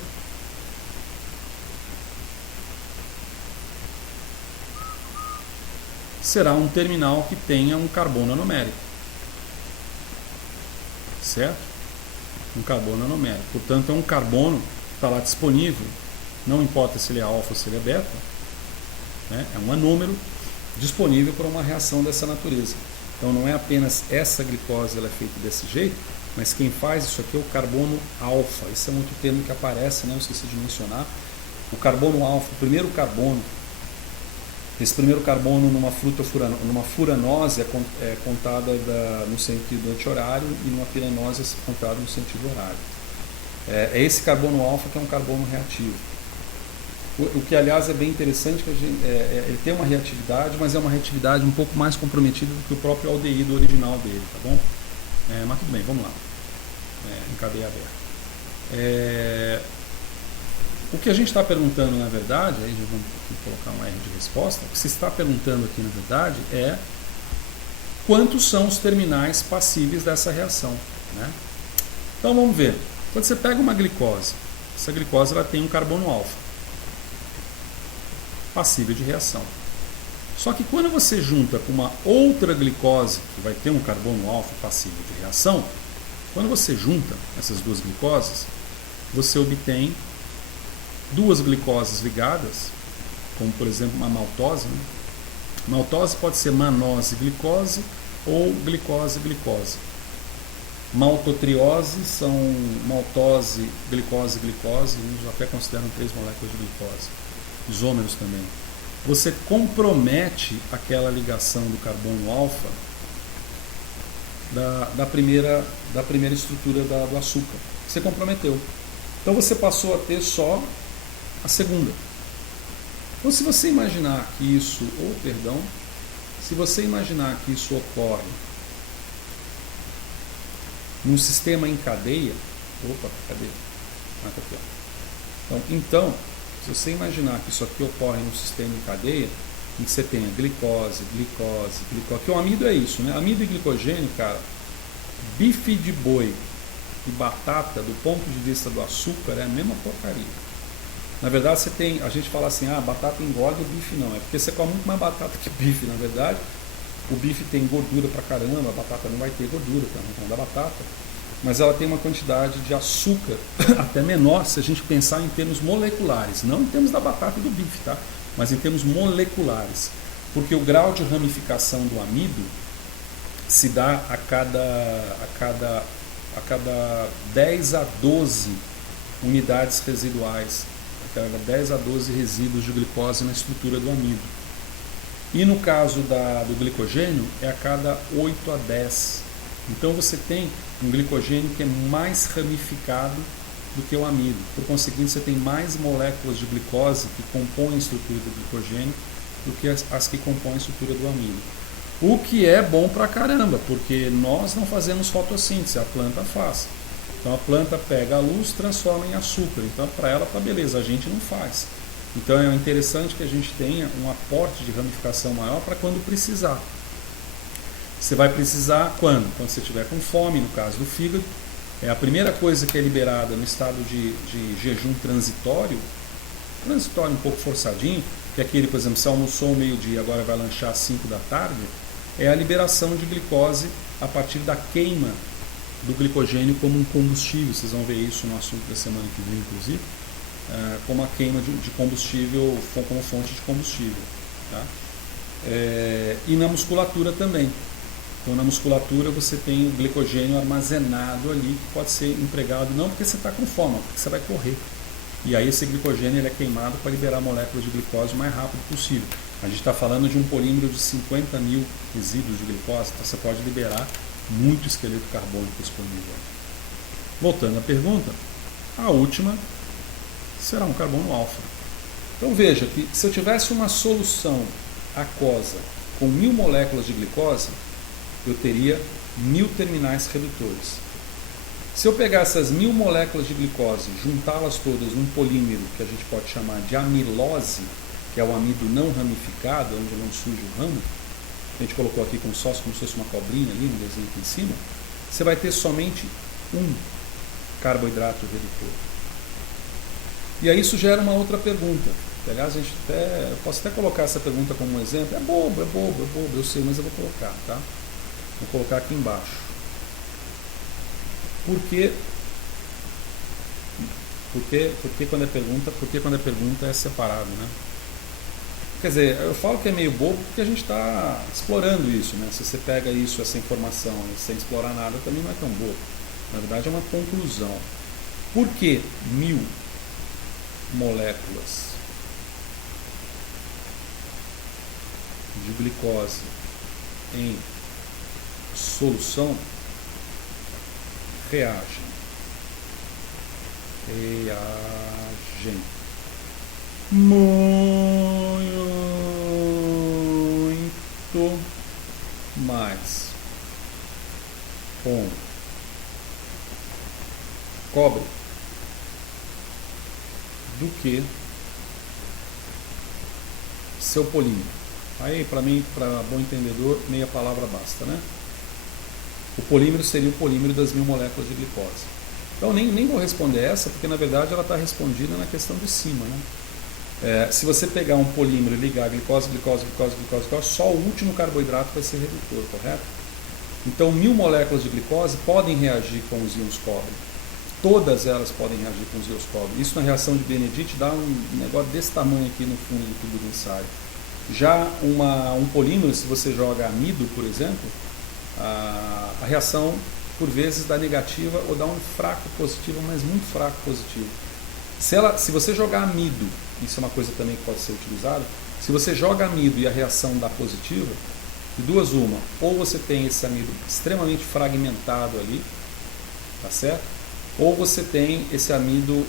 será um terminal que tenha um carbono anomérico. Certo? Um carbono anomérico. Portanto, é um carbono que está lá disponível. Não importa se ele é alfa ou se ele é beta. Né? É um anômero disponível para uma reação dessa natureza. Então não é apenas essa glicose, ela é feita desse jeito, mas quem faz isso aqui é o carbono alfa. Esse é um outro termo que aparece, né? Eu esqueci de mencionar. O carbono alfa, o primeiro carbono, esse primeiro carbono numa furanose é contada no sentido anti-horário e numa piranose é contada no sentido horário. É esse carbono alfa que é um carbono reativo. O que, aliás, é bem interessante, que ele tem uma reatividade, mas é uma reatividade um pouco mais comprometida do que o próprio aldeído original dele, tá bom? Mas tudo bem, vamos lá. Em cadeia aberta. O que a gente está perguntando, na verdade, aí vamos colocar um R de resposta, o que se está perguntando aqui, na verdade, é quantos são os terminais passíveis dessa reação, né? Então, vamos ver. Quando você pega uma glicose, essa glicose ela tem um carbono alfa passível de reação. Só que quando você junta com uma outra glicose que vai ter um carbono alfa passível de reação, quando você junta essas duas glicoses, você obtém duas glicoses ligadas, como por exemplo uma maltose, né? Maltose pode ser manose-glicose ou glicose-glicose. Maltotriose são maltose, glicose, glicose, uns até consideram 3 moléculas de glicose. Isômeros também. Você compromete aquela ligação do carbono alfa da primeira estrutura do açúcar. Você comprometeu. Então você passou a ter só a segunda. Então se você imaginar que isso, se você imaginar que isso ocorre num sistema em cadeia, cadê? Tá aqui, ó. Então, se você imaginar que isso aqui ocorre num sistema em cadeia, em que você tenha glicose, que o amido é isso, né? Amido e glicogênio, cara, bife de boi e batata, do ponto de vista do açúcar, é a mesma porcaria. Na verdade, a gente fala assim, batata engorda, o bife não. É porque você come muito mais batata que bife, na verdade. O bife tem gordura pra caramba, a batata não vai ter gordura, então da batata. Mas ela tem uma quantidade de açúcar até menor se a gente pensar em termos moleculares. Não em termos da batata e do bife, tá? Mas em termos moleculares. Porque o grau de ramificação do amido se dá a cada 10 a 12 unidades residuais, a cada 10 a 12 resíduos de glicose na estrutura do amido. E no caso do glicogênio, é a cada 8 a 10. Então você tem um glicogênio que é mais ramificado do que o amido. Por conseguinte, você tem mais moléculas de glicose que compõem a estrutura do glicogênio do que as que compõem a estrutura do amido. O que é bom pra caramba, porque nós não fazemos fotossíntese, a planta faz. Então a planta pega a luz, transforma em açúcar. Então para ela tá beleza, a gente não faz. Então é interessante que a gente tenha um aporte de ramificação maior para quando precisar. Você vai precisar quando? Quando você estiver com fome, no caso do fígado. É a primeira coisa que é liberada no estado de jejum transitório um pouco forçadinho, que é aquele, por exemplo, se almoçou ao meio-dia, agora vai lanchar às 5 da tarde, é a liberação de glicose a partir da queima do glicogênio como um combustível. Vocês vão ver isso no assunto da semana que vem, inclusive, como a queima de combustível, como fonte de combustível. Tá? E na musculatura também. Então na musculatura você tem o glicogênio armazenado ali, que pode ser empregado não porque você está com fome, mas porque você vai correr. E aí esse glicogênio ele é queimado para liberar moléculas de glicose o mais rápido possível. A gente está falando de um polímero de 50 mil resíduos de glicose, então você pode liberar muito esqueleto carbônico disponível. Voltando à pergunta, a última será um carbono alfa. Então veja que se eu tivesse uma solução aquosa com 1000 moléculas de glicose, eu teria 1000 terminais redutores. Se eu pegar essas 1000 moléculas de glicose, juntá-las todas num polímero que a gente pode chamar de amilose, que é o amido não ramificado, onde não surge o ramo, a gente colocou aqui como se fosse uma cobrinha ali no desenho aqui em cima, você vai ter somente um carboidrato redutor. E aí isso gera uma outra pergunta. Que, aliás, eu posso até colocar essa pergunta como um exemplo. É bobo, eu sei, mas eu vou colocar, tá? Vou colocar aqui embaixo. Por que quando é pergunta é separado, né? Quer dizer, eu falo que é meio bobo porque a gente está explorando isso, né? Se você pega isso, essa informação, sem explorar nada, também não é tão bobo. Na verdade é uma conclusão. Por que 1000 moléculas de glicose em solução reagem muito mais com cobre do que seu polímero. Aí, para mim, para bom entendedor, meia palavra basta, né? O polímero seria o polímero das 1000 moléculas de glicose. Então, nem vou responder essa, porque na verdade ela está respondida na questão de cima, né? Se você pegar um polímero e ligar glicose, só o último carboidrato vai ser redutor, correto? Então 1000 moléculas de glicose podem reagir com os íons cobre. Todas elas podem reagir com os íons cobre. Isso na reação de Benedict dá um negócio desse tamanho aqui no fundo do tubo de ensaio. Já um polímero, se você joga amido, por exemplo, a reação por vezes dá negativa ou dá um fraco positivo, mas muito fraco positivo. Se você jogar amido, isso é uma coisa também que pode ser utilizada, se você joga amido e a reação dá positiva, de duas uma, ou você tem esse amido extremamente fragmentado ali, tá certo? Ou você tem esse amido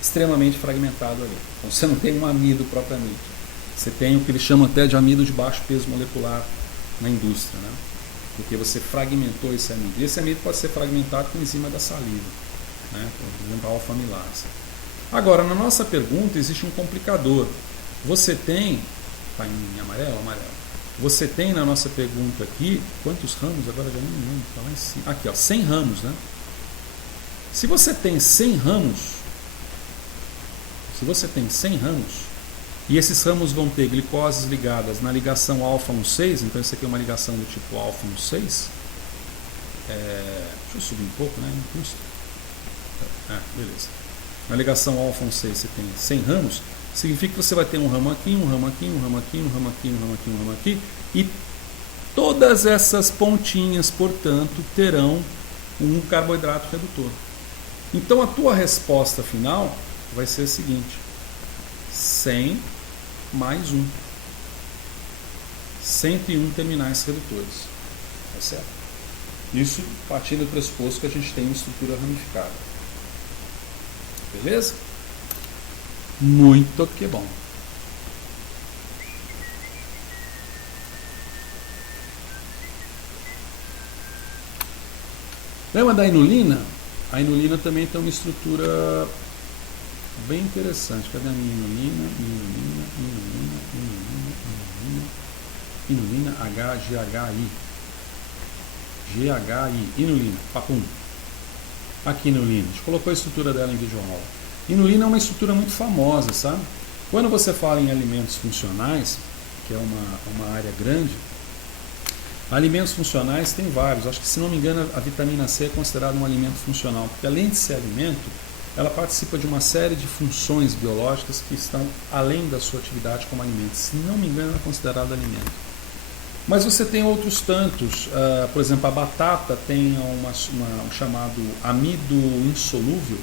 extremamente fragmentado ali. Então você não tem um amido propriamente. Você tem o que eles chamam até de amido de baixo peso molecular na indústria, né? Porque você fragmentou esse amido. E esse amido pode ser fragmentado com enzima da saliva, né? Por exemplo, a alfa-amilase. Agora, na nossa pergunta existe um complicador. Você tem, está em amarelo? Amarelo. Você tem na nossa pergunta aqui, quantos ramos? Agora já nem lembro, está lá em cima. Aqui, ó, 100 ramos, né? Se você tem 100 ramos, e esses ramos vão ter glicoses ligadas na ligação alfa-1,6, então isso aqui é uma ligação do tipo alfa-1,6, deixa eu subir um pouco, né? Beleza. Na ligação alfa-1,6 você tem 100 ramos, significa que você vai ter um ramo aqui, um ramo aqui, um ramo aqui, um ramo aqui, um ramo aqui, um ramo aqui, e todas essas pontinhas, portanto, terão um carboidrato redutor. Então a tua resposta final vai ser a seguinte: 100 mais 1. 101 terminais redutores. Tá certo? Isso partindo do pressuposto que a gente tem uma estrutura ramificada. Beleza? Muito que bom. Lembra da inulina? A inulina também tem uma estrutura bem interessante. Cadê a minha inulina? Inulina HGHI. Inulina, papum. Aqui inulina. A gente colocou a estrutura dela em vídeo aula. Inulina é uma estrutura muito famosa, sabe? Quando você fala em alimentos funcionais, que é uma área grande, alimentos funcionais tem vários. Acho que, se não me engano, a vitamina C é considerada um alimento funcional, porque além de ser alimento, ela participa de uma série de funções biológicas que estão além da sua atividade como alimento. Se não me engano, ela é considerada alimento. Mas você tem outros tantos, por exemplo, a batata tem um chamado amido insolúvel,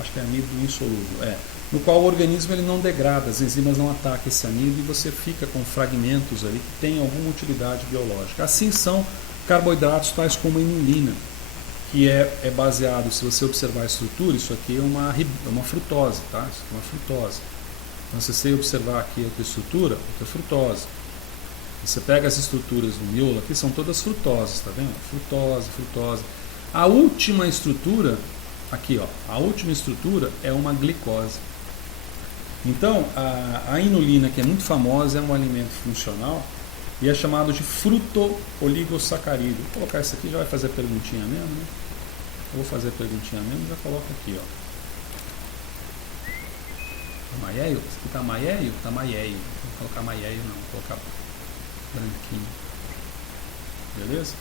acho que é amido insolúvel, no qual o organismo ele não degrada, as enzimas não atacam esse amido e você fica com fragmentos ali que têm alguma utilidade biológica. Assim são carboidratos tais como a inulina, que é baseado, se você observar a estrutura, isso aqui é uma frutose, tá? Isso aqui é uma frutose. Então, se você observar aqui a outra estrutura, outra frutose. Você pega as estruturas do miolo aqui, são todas frutoses, tá vendo? Frutose. A última estrutura, aqui ó, a última estrutura é uma glicose. Então, a inulina, que é muito famosa, é um alimento funcional e é chamado de fruto-oligosacarídeo. Vou colocar isso aqui, já vai fazer a perguntinha mesmo, né? Eu vou fazer a perguntinha mesmo, já coloco aqui, ó. Maieio? Isso aqui tá maieio? Tá maieio. Não vou colocar maieio não, vou colocar branquinho. Beleza?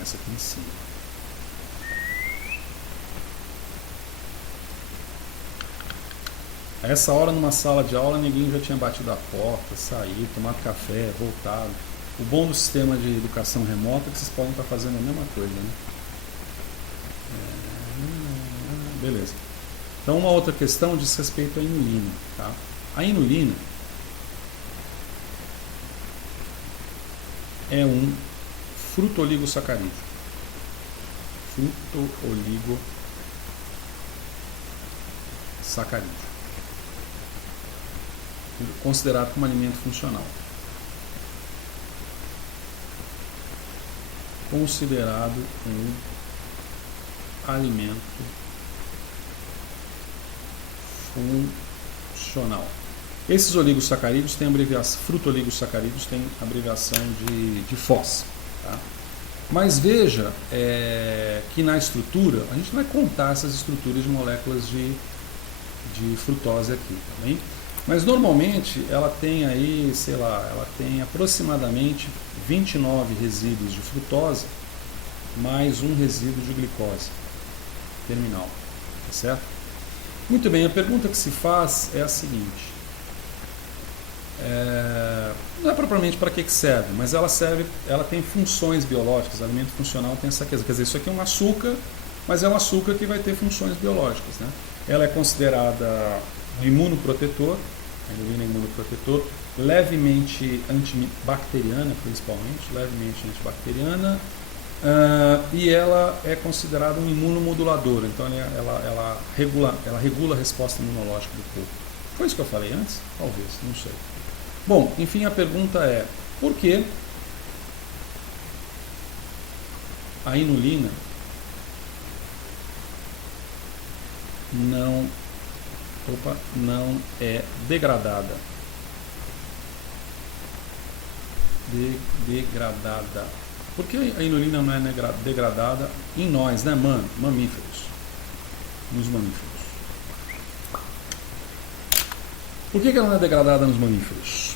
Essa aqui em cima. A essa hora, numa sala de aula, ninguém já tinha batido a porta, saído, tomado café, voltado. O bom do sistema de educação remota é que vocês podem estar fazendo a mesma coisa, né? Beleza. Então, uma outra questão diz respeito à inulina, tá? A inulina é um fruto-oligosacarídeo. Fruto-oligosacarídeo. Considerado como alimento funcional. Considerado um alimento funcional. Esses oligosacarídeos têm abreviação, fruto-oligosacarídeos têm abreviação de FOS. Tá? Mas veja que na estrutura, a gente vai contar essas estruturas de moléculas de frutose aqui, tá bem? Mas normalmente ela tem aí, sei lá, ela tem aproximadamente 29 resíduos de frutose mais um resíduo de glicose terminal, tá certo? Muito bem, a pergunta que se faz é a seguinte. Não é propriamente para que serve, mas ela tem funções biológicas, alimento funcional tem essa questão. Quer dizer, isso aqui é um açúcar, mas é um açúcar que vai ter funções biológicas, né? Ela é considerada um imunoprotetor, a inulina é imunoprotetor, levemente antibacteriana, principalmente, levemente antibacteriana, e ela é considerada um imunomodulador, então ela regula a resposta imunológica do corpo. Foi isso que eu falei antes? Talvez, não sei. Bom, enfim, a pergunta é, por que a inulina não é degradada? Degradada. Por que a inulina não é degradada em nós, né, mamíferos? Nos mamíferos. Por que ela não é degradada nos mamíferos?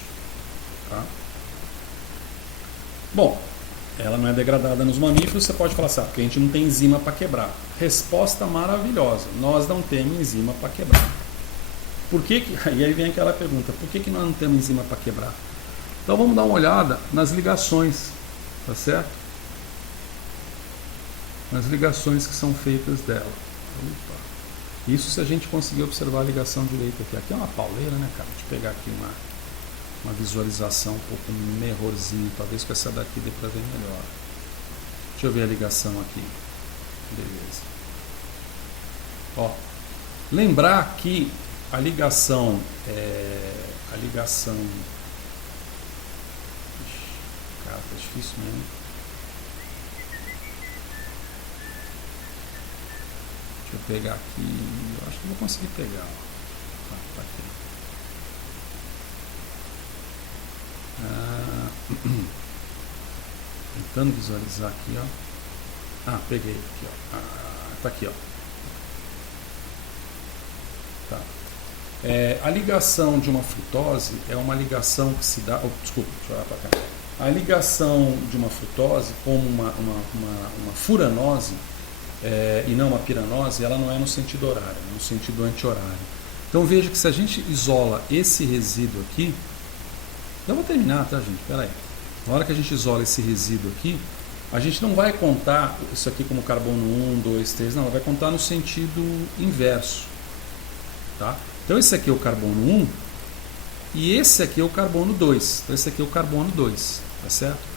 Tá? Bom, ela não é degradada nos mamíferos, você pode falar assim, porque a gente não tem enzima para quebrar. Resposta maravilhosa, nós não temos enzima para quebrar. E aí vem aquela pergunta, por que nós não temos enzima para quebrar? Então vamos dar uma olhada nas ligações, tá certo? Nas ligações que são feitas dela. Opa. Isso se a gente conseguir observar a ligação direita aqui. Aqui é uma pauleira, né, cara? Deixa eu pegar aqui uma visualização um pouco melhorzinha. Talvez com essa daqui dê para ver melhor. Deixa eu ver a ligação aqui. Beleza. Ó, lembrar que a ligação cara, tá difícil mesmo. Deixa eu pegar aqui. Eu acho que vou conseguir pegar. Tá aqui. Tentando visualizar aqui, ó. Peguei aqui, ó. Tá aqui, ó. Tá. A ligação de uma frutose é uma ligação que se dá. Desculpa, deixa eu olhar para cá. A ligação de uma frutose com uma furanose e não uma piranose, ela não é no sentido horário, é no sentido anti-horário. Então veja que se a gente isola esse resíduo aqui, eu vou terminar, tá, gente? Pera aí. Na hora que a gente isola esse resíduo aqui, a gente não vai contar isso aqui como carbono 1, 2, 3, não, ela vai contar no sentido inverso. Tá? Então esse aqui é o carbono 1 e esse aqui é o carbono 2. Então esse aqui é o carbono 2, tá certo?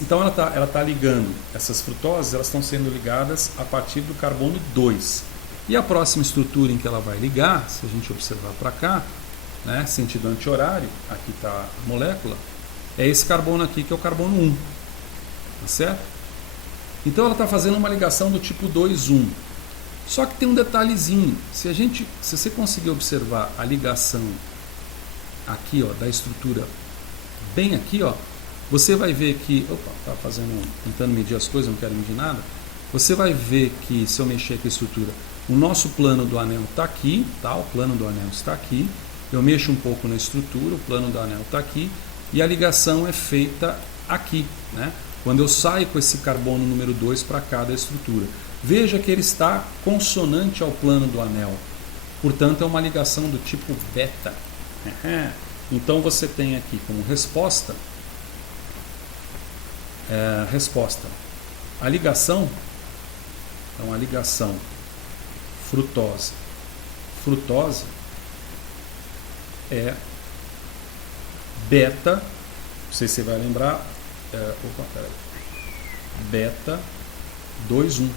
Então ela tá ligando, essas frutoses elas estão sendo ligadas a partir do carbono 2. E a próxima estrutura em que ela vai ligar, se a gente observar para cá, né, sentido anti-horário, aqui está a molécula, é esse carbono aqui que é o carbono 1, tá certo? Então ela está fazendo uma ligação do tipo 2,1. Só que tem um detalhezinho, se você conseguir observar a ligação aqui, ó, da estrutura bem aqui, ó, você vai ver que, tentando medir as coisas, não quero medir nada, você vai ver que se eu mexer aqui a estrutura, o nosso plano do anel está aqui, tá? O plano do anel está aqui, eu mexo um pouco na estrutura, o plano do anel está aqui, e a ligação é feita aqui, né? Quando eu saio com esse carbono número 2 para cá da estrutura. Veja que ele está consonante ao plano do anel. Portanto, é uma ligação do tipo beta. Então, você tem aqui como resposta a ligação, então a ligação frutose é beta, não sei se você vai lembrar, beta 2,1.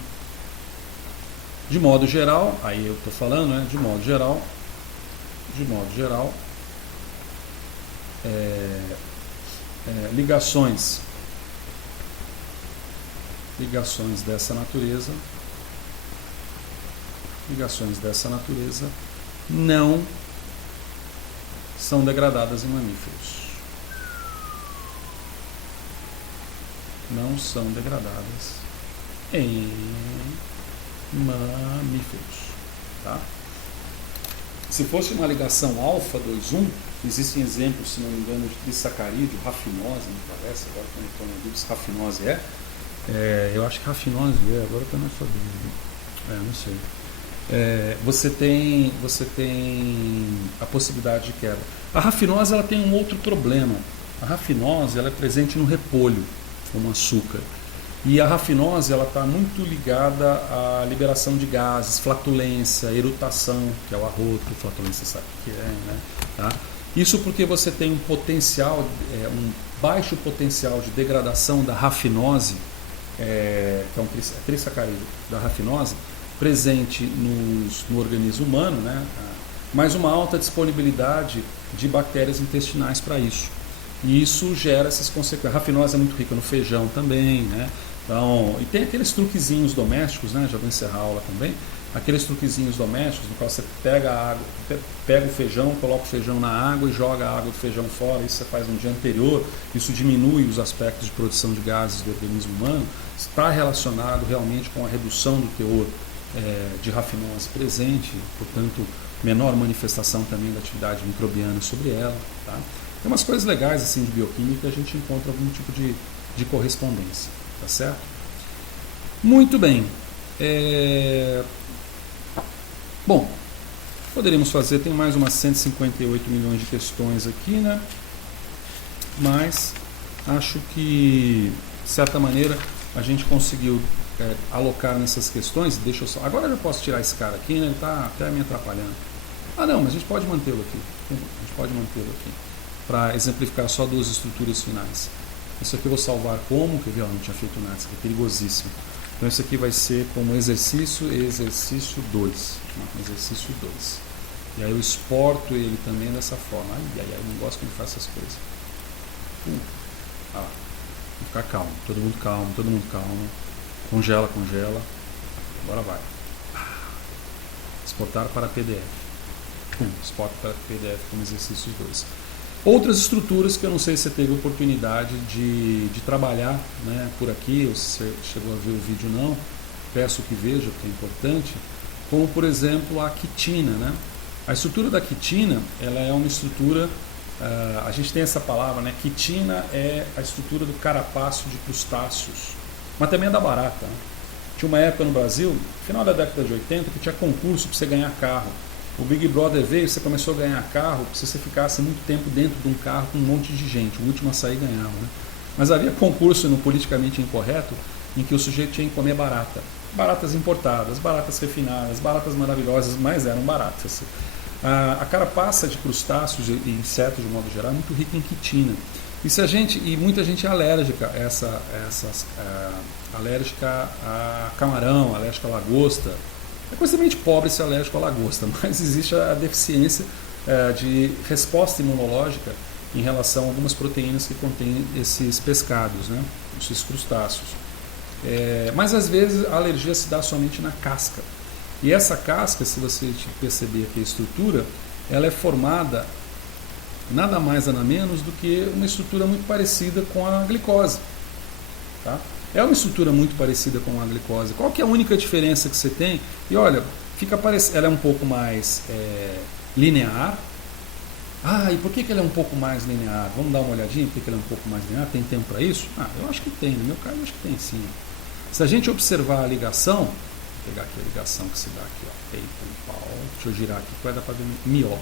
De modo geral, aí eu estou falando, né? De modo geral, ligações dessa natureza não são degradadas em mamíferos. Não são degradadas em mamíferos, tá? Se fosse uma ligação alfa 2,1, existem exemplos, se não me engano, de trisacarídeo, rafinose, me parece, agora que eu não estou na dúvida se rafinose eu acho que rafinose agora está na sua dúvida, não sei. você tem a possibilidade de quebra. A rafinose ela tem um outro problema. A rafinose ela é presente no repolho, como açúcar. E a rafinose ela está muito ligada à liberação de gases, flatulência, erutação, que é o arroto, flatulência sabe o que é, né? Tá? Isso porque você tem um potencial, um baixo potencial de degradação da rafinose, que é um trissacarídeo da rafinose, presente no organismo humano, né? Mas uma alta disponibilidade de bactérias intestinais para isso. E isso gera essas consequências. A rafinose é muito rica no feijão também, né? Então, e tem aqueles truquezinhos domésticos, né? Já vou encerrar a aula também. Aqueles truquezinhos domésticos no qual você pega a água, pega o feijão, coloca o feijão na água e joga a água do feijão fora. Isso você faz no dia anterior. Isso diminui os aspectos de produção de gases do organismo humano. Está relacionado realmente com a redução do teor de rafinose presente, portanto, menor manifestação também da atividade microbiana sobre ela. Tá? Tem umas coisas legais assim de bioquímica que a gente encontra algum tipo de correspondência, tá certo? Muito bem. Bom, poderíamos fazer, tem mais umas 158 milhões de questões aqui, né? Mas acho que, de certa maneira, a gente conseguiu alocar nessas questões. Deixa eu só. Agora eu já posso tirar esse cara aqui, né? Ele está até me atrapalhando. Ah, não, mas a gente pode mantê-lo aqui. A gente pode mantê-lo aqui. Para exemplificar só duas estruturas finais. Isso aqui eu vou salvar como, quer ver? Não tinha feito nada, isso aqui é perigosíssimo. Então isso aqui vai ser como exercício 2. Exercício 2. E aí eu exporto ele também dessa forma. Ai, eu não gosto que ele faça essas coisas. Vou ficar calmo, todo mundo calmo. Congela. Agora vai. Exportar para PDF. Exporta para PDF como exercício 2. Outras estruturas que eu não sei se você teve oportunidade de trabalhar, né, por aqui, ou se você chegou a ver o vídeo ou não, peço que veja, porque é importante, como por exemplo a quitina. Né? A estrutura da quitina, ela é uma estrutura, a gente tem essa palavra, né? Quitina é a estrutura do carapaço de crustáceos, mas também é da barata. Né? Tinha uma época no Brasil, final da década de 80, que tinha concurso para você ganhar carro. O Big Brother veio, você começou a ganhar carro, se você ficasse muito tempo dentro de um carro com um monte de gente, o último a sair ganhava. Né? Mas havia concurso no politicamente incorreto em que o sujeito tinha que comer barata. Baratas importadas, baratas refinadas, baratas maravilhosas, mas eram baratas. A carapaça de crustáceos e insetos, de modo geral, é muito rica em quitina. E muita gente é alérgica alérgica a camarão, alérgica a lagosta. É consideravelmente pobre ser alérgico à lagosta, mas existe a deficiência de resposta imunológica em relação a algumas proteínas que contêm esses pescados, né? Esses crustáceos. Mas às vezes a alergia se dá somente na casca. E essa casca, se você perceber aqui a estrutura, ela é formada nada mais nada menos do que uma estrutura muito parecida com a glicose. Tá? É uma estrutura muito parecida com a glicose. Qual que é a única diferença que você tem? E olha, ela é um pouco mais linear. E por que ela é um pouco mais linear? Vamos dar uma olhadinha por que ela é um pouco mais linear? Tem tempo para isso? Eu acho que tem. No meu caso, eu acho que tem sim. Se a gente observar a ligação, vou pegar aqui a ligação que se dá aqui, ó, peito com pau. Deixa eu girar aqui, que vai dar para ver mió.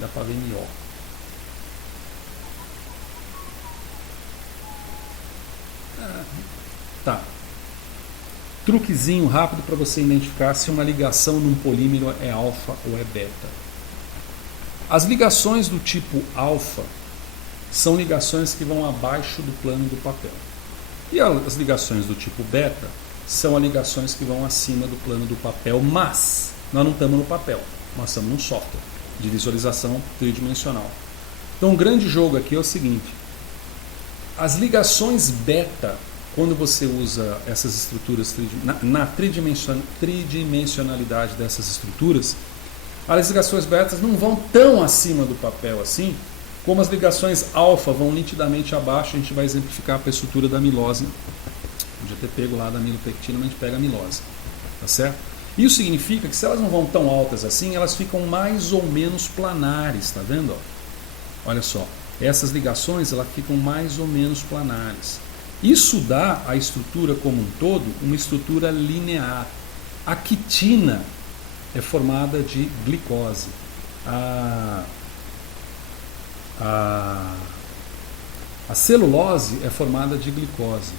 Dá para ver mió. Tá. Truquezinho rápido para você identificar se uma ligação num polímero é alfa ou é beta. As ligações do tipo alfa são ligações que vão abaixo do plano do papel. E as ligações do tipo beta são as ligações que vão acima do plano do papel, mas nós não estamos no papel, nós estamos num software de visualização tridimensional. Então o grande jogo aqui é o seguinte: as ligações beta, quando você usa essas estruturas na tridimensionalidade dessas estruturas, as ligações betas não vão tão acima do papel assim, como as ligações alfa vão nitidamente abaixo. A gente vai exemplificar para a estrutura da amilose. Podia ter pego lá da amilopectina, mas a gente pega a amilose. Tá certo? Isso significa que se elas não vão tão altas assim, elas ficam mais ou menos planares. Tá vendo? Olha só. Essas ligações elas ficam mais ou menos planares. Isso dá à estrutura como um todo uma estrutura linear. A quitina é formada de glicose. A celulose é formada de glicose.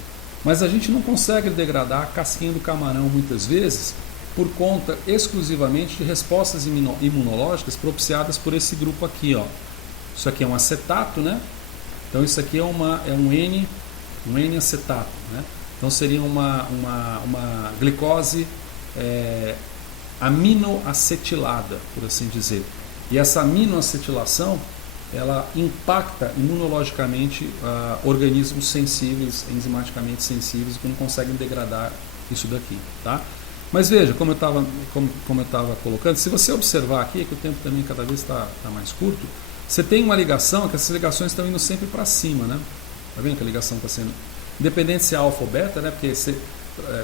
Mas a gente não consegue degradar a casquinha do camarão muitas vezes por conta exclusivamente de respostas imunológicas propiciadas por esse grupo aqui, ó. Isso aqui é um acetato, né? Então isso aqui é um N-acetato, né? Então seria uma glicose aminoacetilada, por assim dizer. E essa aminoacetilação, ela impacta imunologicamente organismos sensíveis, enzimaticamente sensíveis, que não conseguem degradar isso daqui, tá? Mas veja, como eu estava colocando, se você observar aqui, que o tempo também cada vez está mais curto, você tem uma ligação, que essas ligações estão indo sempre para cima, né? Tá vendo que a ligação está sendo... Independente se é alfa ou beta, né? Porque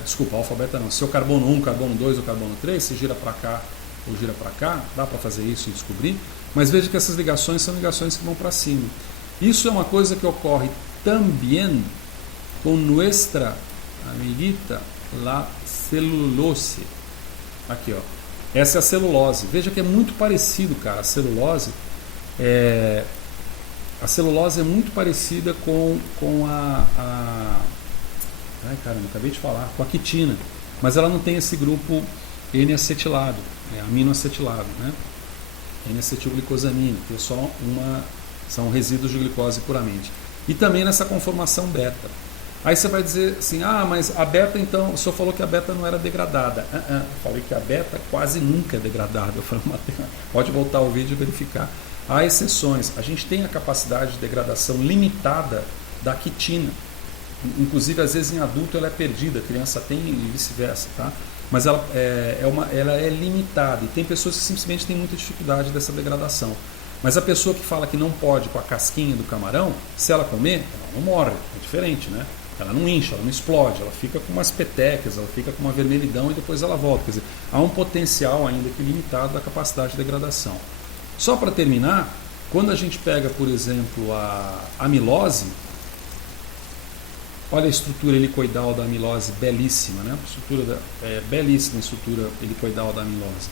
desculpa, alfa ou beta não. Se é o carbono 1, carbono 2 ou carbono 3, se gira para cá ou gira para cá, dá para fazer isso e descobrir. Mas veja que essas ligações são ligações que vão para cima. Isso é uma coisa que ocorre também com nuestra amiguita la celulose. Aqui, ó. Essa é a celulose. Veja que é muito parecido, cara. A celulose é muito parecida com ai, caramba, acabei de falar. Com a quitina. Mas ela não tem esse grupo N-acetilado, aminoacetilado, né? N-acetilglicosamina, que é só são resíduos de glicose puramente. E também nessa conformação beta. Aí você vai dizer assim, mas a beta então, o senhor falou que a beta não era degradada. Eu falei que a beta quase nunca é degradada. Eu falei, pode voltar ao vídeo e verificar. Há exceções. A gente tem a capacidade de degradação limitada da quitina. Inclusive, às vezes em adulto ela é perdida, a criança tem e vice-versa, tá? Mas ela é limitada e tem pessoas que simplesmente têm muita dificuldade dessa degradação. Mas a pessoa que fala que não pode com a casquinha do camarão, se ela comer, ela não morre, é diferente, né? Ela não incha, ela não explode, ela fica com umas petecas, ela fica com uma vermelhidão e depois ela volta. Quer dizer, há um potencial ainda que limitado da capacidade de degradação. Só para terminar, quando a gente pega, por exemplo, a amilose, olha a estrutura helicoidal da amilose, belíssima, né? Belíssima estrutura helicoidal da amilose.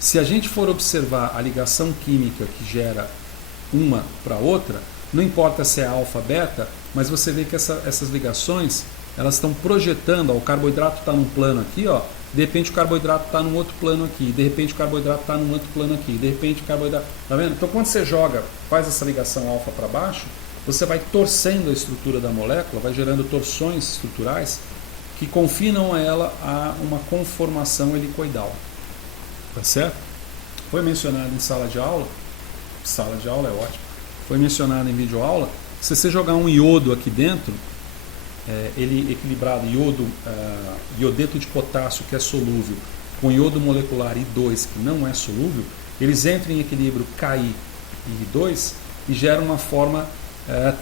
Se a gente for observar a ligação química que gera uma para outra, não importa se é alfa, beta, mas você vê que essas ligações, elas estão projetando, o carboidrato está num plano aqui, ó, de repente o carboidrato está num outro plano aqui, de repente o carboidrato está num outro plano aqui, de repente o carboidrato... Tá vendo? Então quando você faz essa ligação alfa para baixo, você vai torcendo a estrutura da molécula, vai gerando torções estruturais que confinam ela a uma conformação helicoidal. Tá certo? Foi mencionado em sala de aula é ótimo, foi mencionado em videoaula, se você jogar um iodo aqui dentro, ele equilibrado, iodeto de potássio que é solúvel, com iodo molecular I2 que não é solúvel, eles entram em equilíbrio Ki e I2 e geram uma forma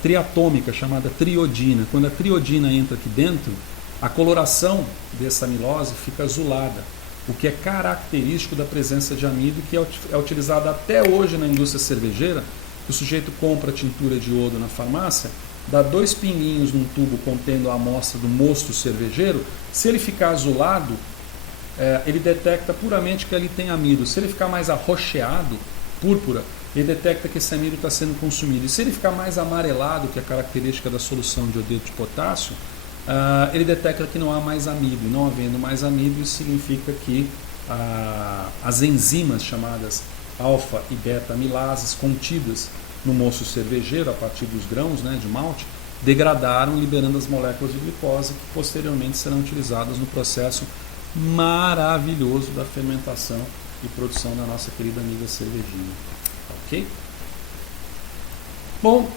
triatômica chamada triodina. Quando a triodina entra aqui dentro, a coloração dessa amilose fica azulada, o que é característico da presença de amido, que é utilizado até hoje na indústria cervejeira. O sujeito compra tintura de iodo na farmácia, dá 2 pinguinhos num tubo contendo a amostra do mosto cervejeiro. Se ele ficar azulado, ele detecta puramente que ali tem amido. Se ele ficar mais arroxeado, púrpura, ele detecta que esse amido está sendo consumido. E se ele ficar mais amarelado, que é a característica da solução de iodeto de potássio, ele detecta que não há mais amido. Não havendo mais amido, isso significa que as enzimas chamadas alfa e beta amilases contidas no mosto cervejeiro a partir dos grãos, né, de malte, degradaram, liberando as moléculas de glicose que posteriormente serão utilizadas no processo maravilhoso da fermentação e produção da nossa querida amiga cervejinha. Ok? Bom,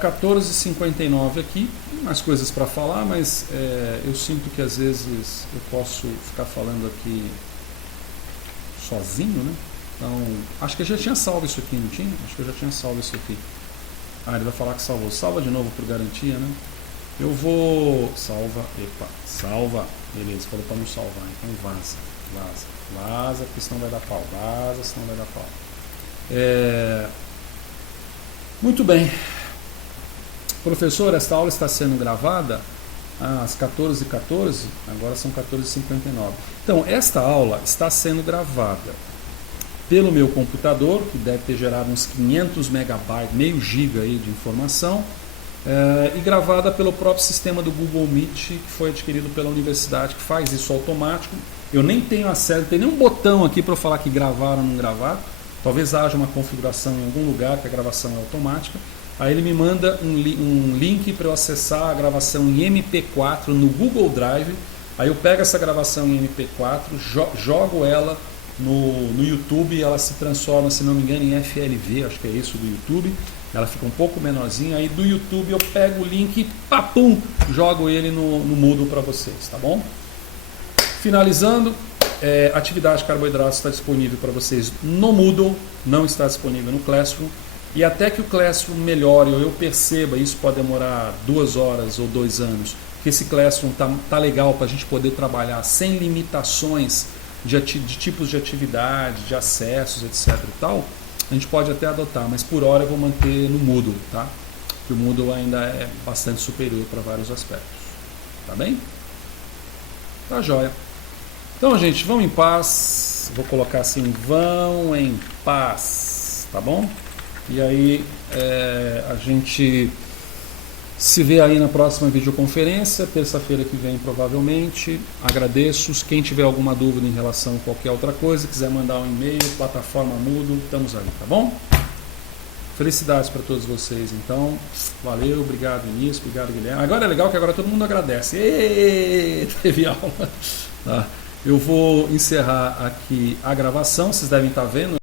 14h59 aqui, tem mais coisas para falar, mas eu sinto que às vezes eu posso ficar falando aqui sozinho, né? Então, acho que eu já tinha salvo isso aqui, não tinha? Acho que eu já tinha salvo isso aqui. Ele vai falar que salvou. Salva de novo por garantia, né? Eu vou... Salva. Beleza, falou para não salvar. Então vaza, porque senão vai dar pau. Muito bem. Professor, esta aula está sendo gravada? às 14h14, agora são 14h59. Então, esta aula está sendo gravada pelo meu computador, que deve ter gerado uns 500 megabytes, meio giga aí de informação, e gravada pelo próprio sistema do Google Meet, que foi adquirido pela universidade, que faz isso automático. Eu nem tenho acesso, não tem nenhum botão aqui para eu falar que gravar ou não gravar. Talvez haja uma configuração em algum lugar que a gravação é automática. Aí ele me manda um link para eu acessar a gravação em MP4 no Google Drive. Aí eu pego essa gravação em MP4, jogo ela no YouTube e ela se transforma, se não me engano, em FLV, acho que é isso do YouTube. Ela fica um pouco menorzinha. Aí do YouTube eu pego o link e papum, jogo ele no Moodle para vocês, tá bom? Finalizando, atividade de carboidratos está disponível para vocês no Moodle, não está disponível no Classroom. E até que o Classroom melhore ou eu perceba, isso pode demorar 2 horas ou 2 anos, que esse Classroom tá legal para a gente poder trabalhar sem limitações de tipos de atividade, de acessos, etc. e tal, a gente pode até adotar, mas por hora eu vou manter no Moodle, tá? Porque o Moodle ainda é bastante superior para vários aspectos. Tá bem? Tá joia. Então, gente, vão em paz. Vou colocar assim, vão em paz, tá bom? E aí a gente se vê aí na próxima videoconferência, terça-feira que vem provavelmente. Agradeço. Quem tiver alguma dúvida em relação a qualquer outra coisa, quiser mandar um e-mail, plataforma Moodle, estamos ali, tá bom? Felicidades para todos vocês, então. Valeu, obrigado Vinícius, obrigado Guilherme. Agora é legal que agora todo mundo agradece. Êêê, teve aula. Tá. Eu vou encerrar aqui a gravação, vocês devem estar vendo.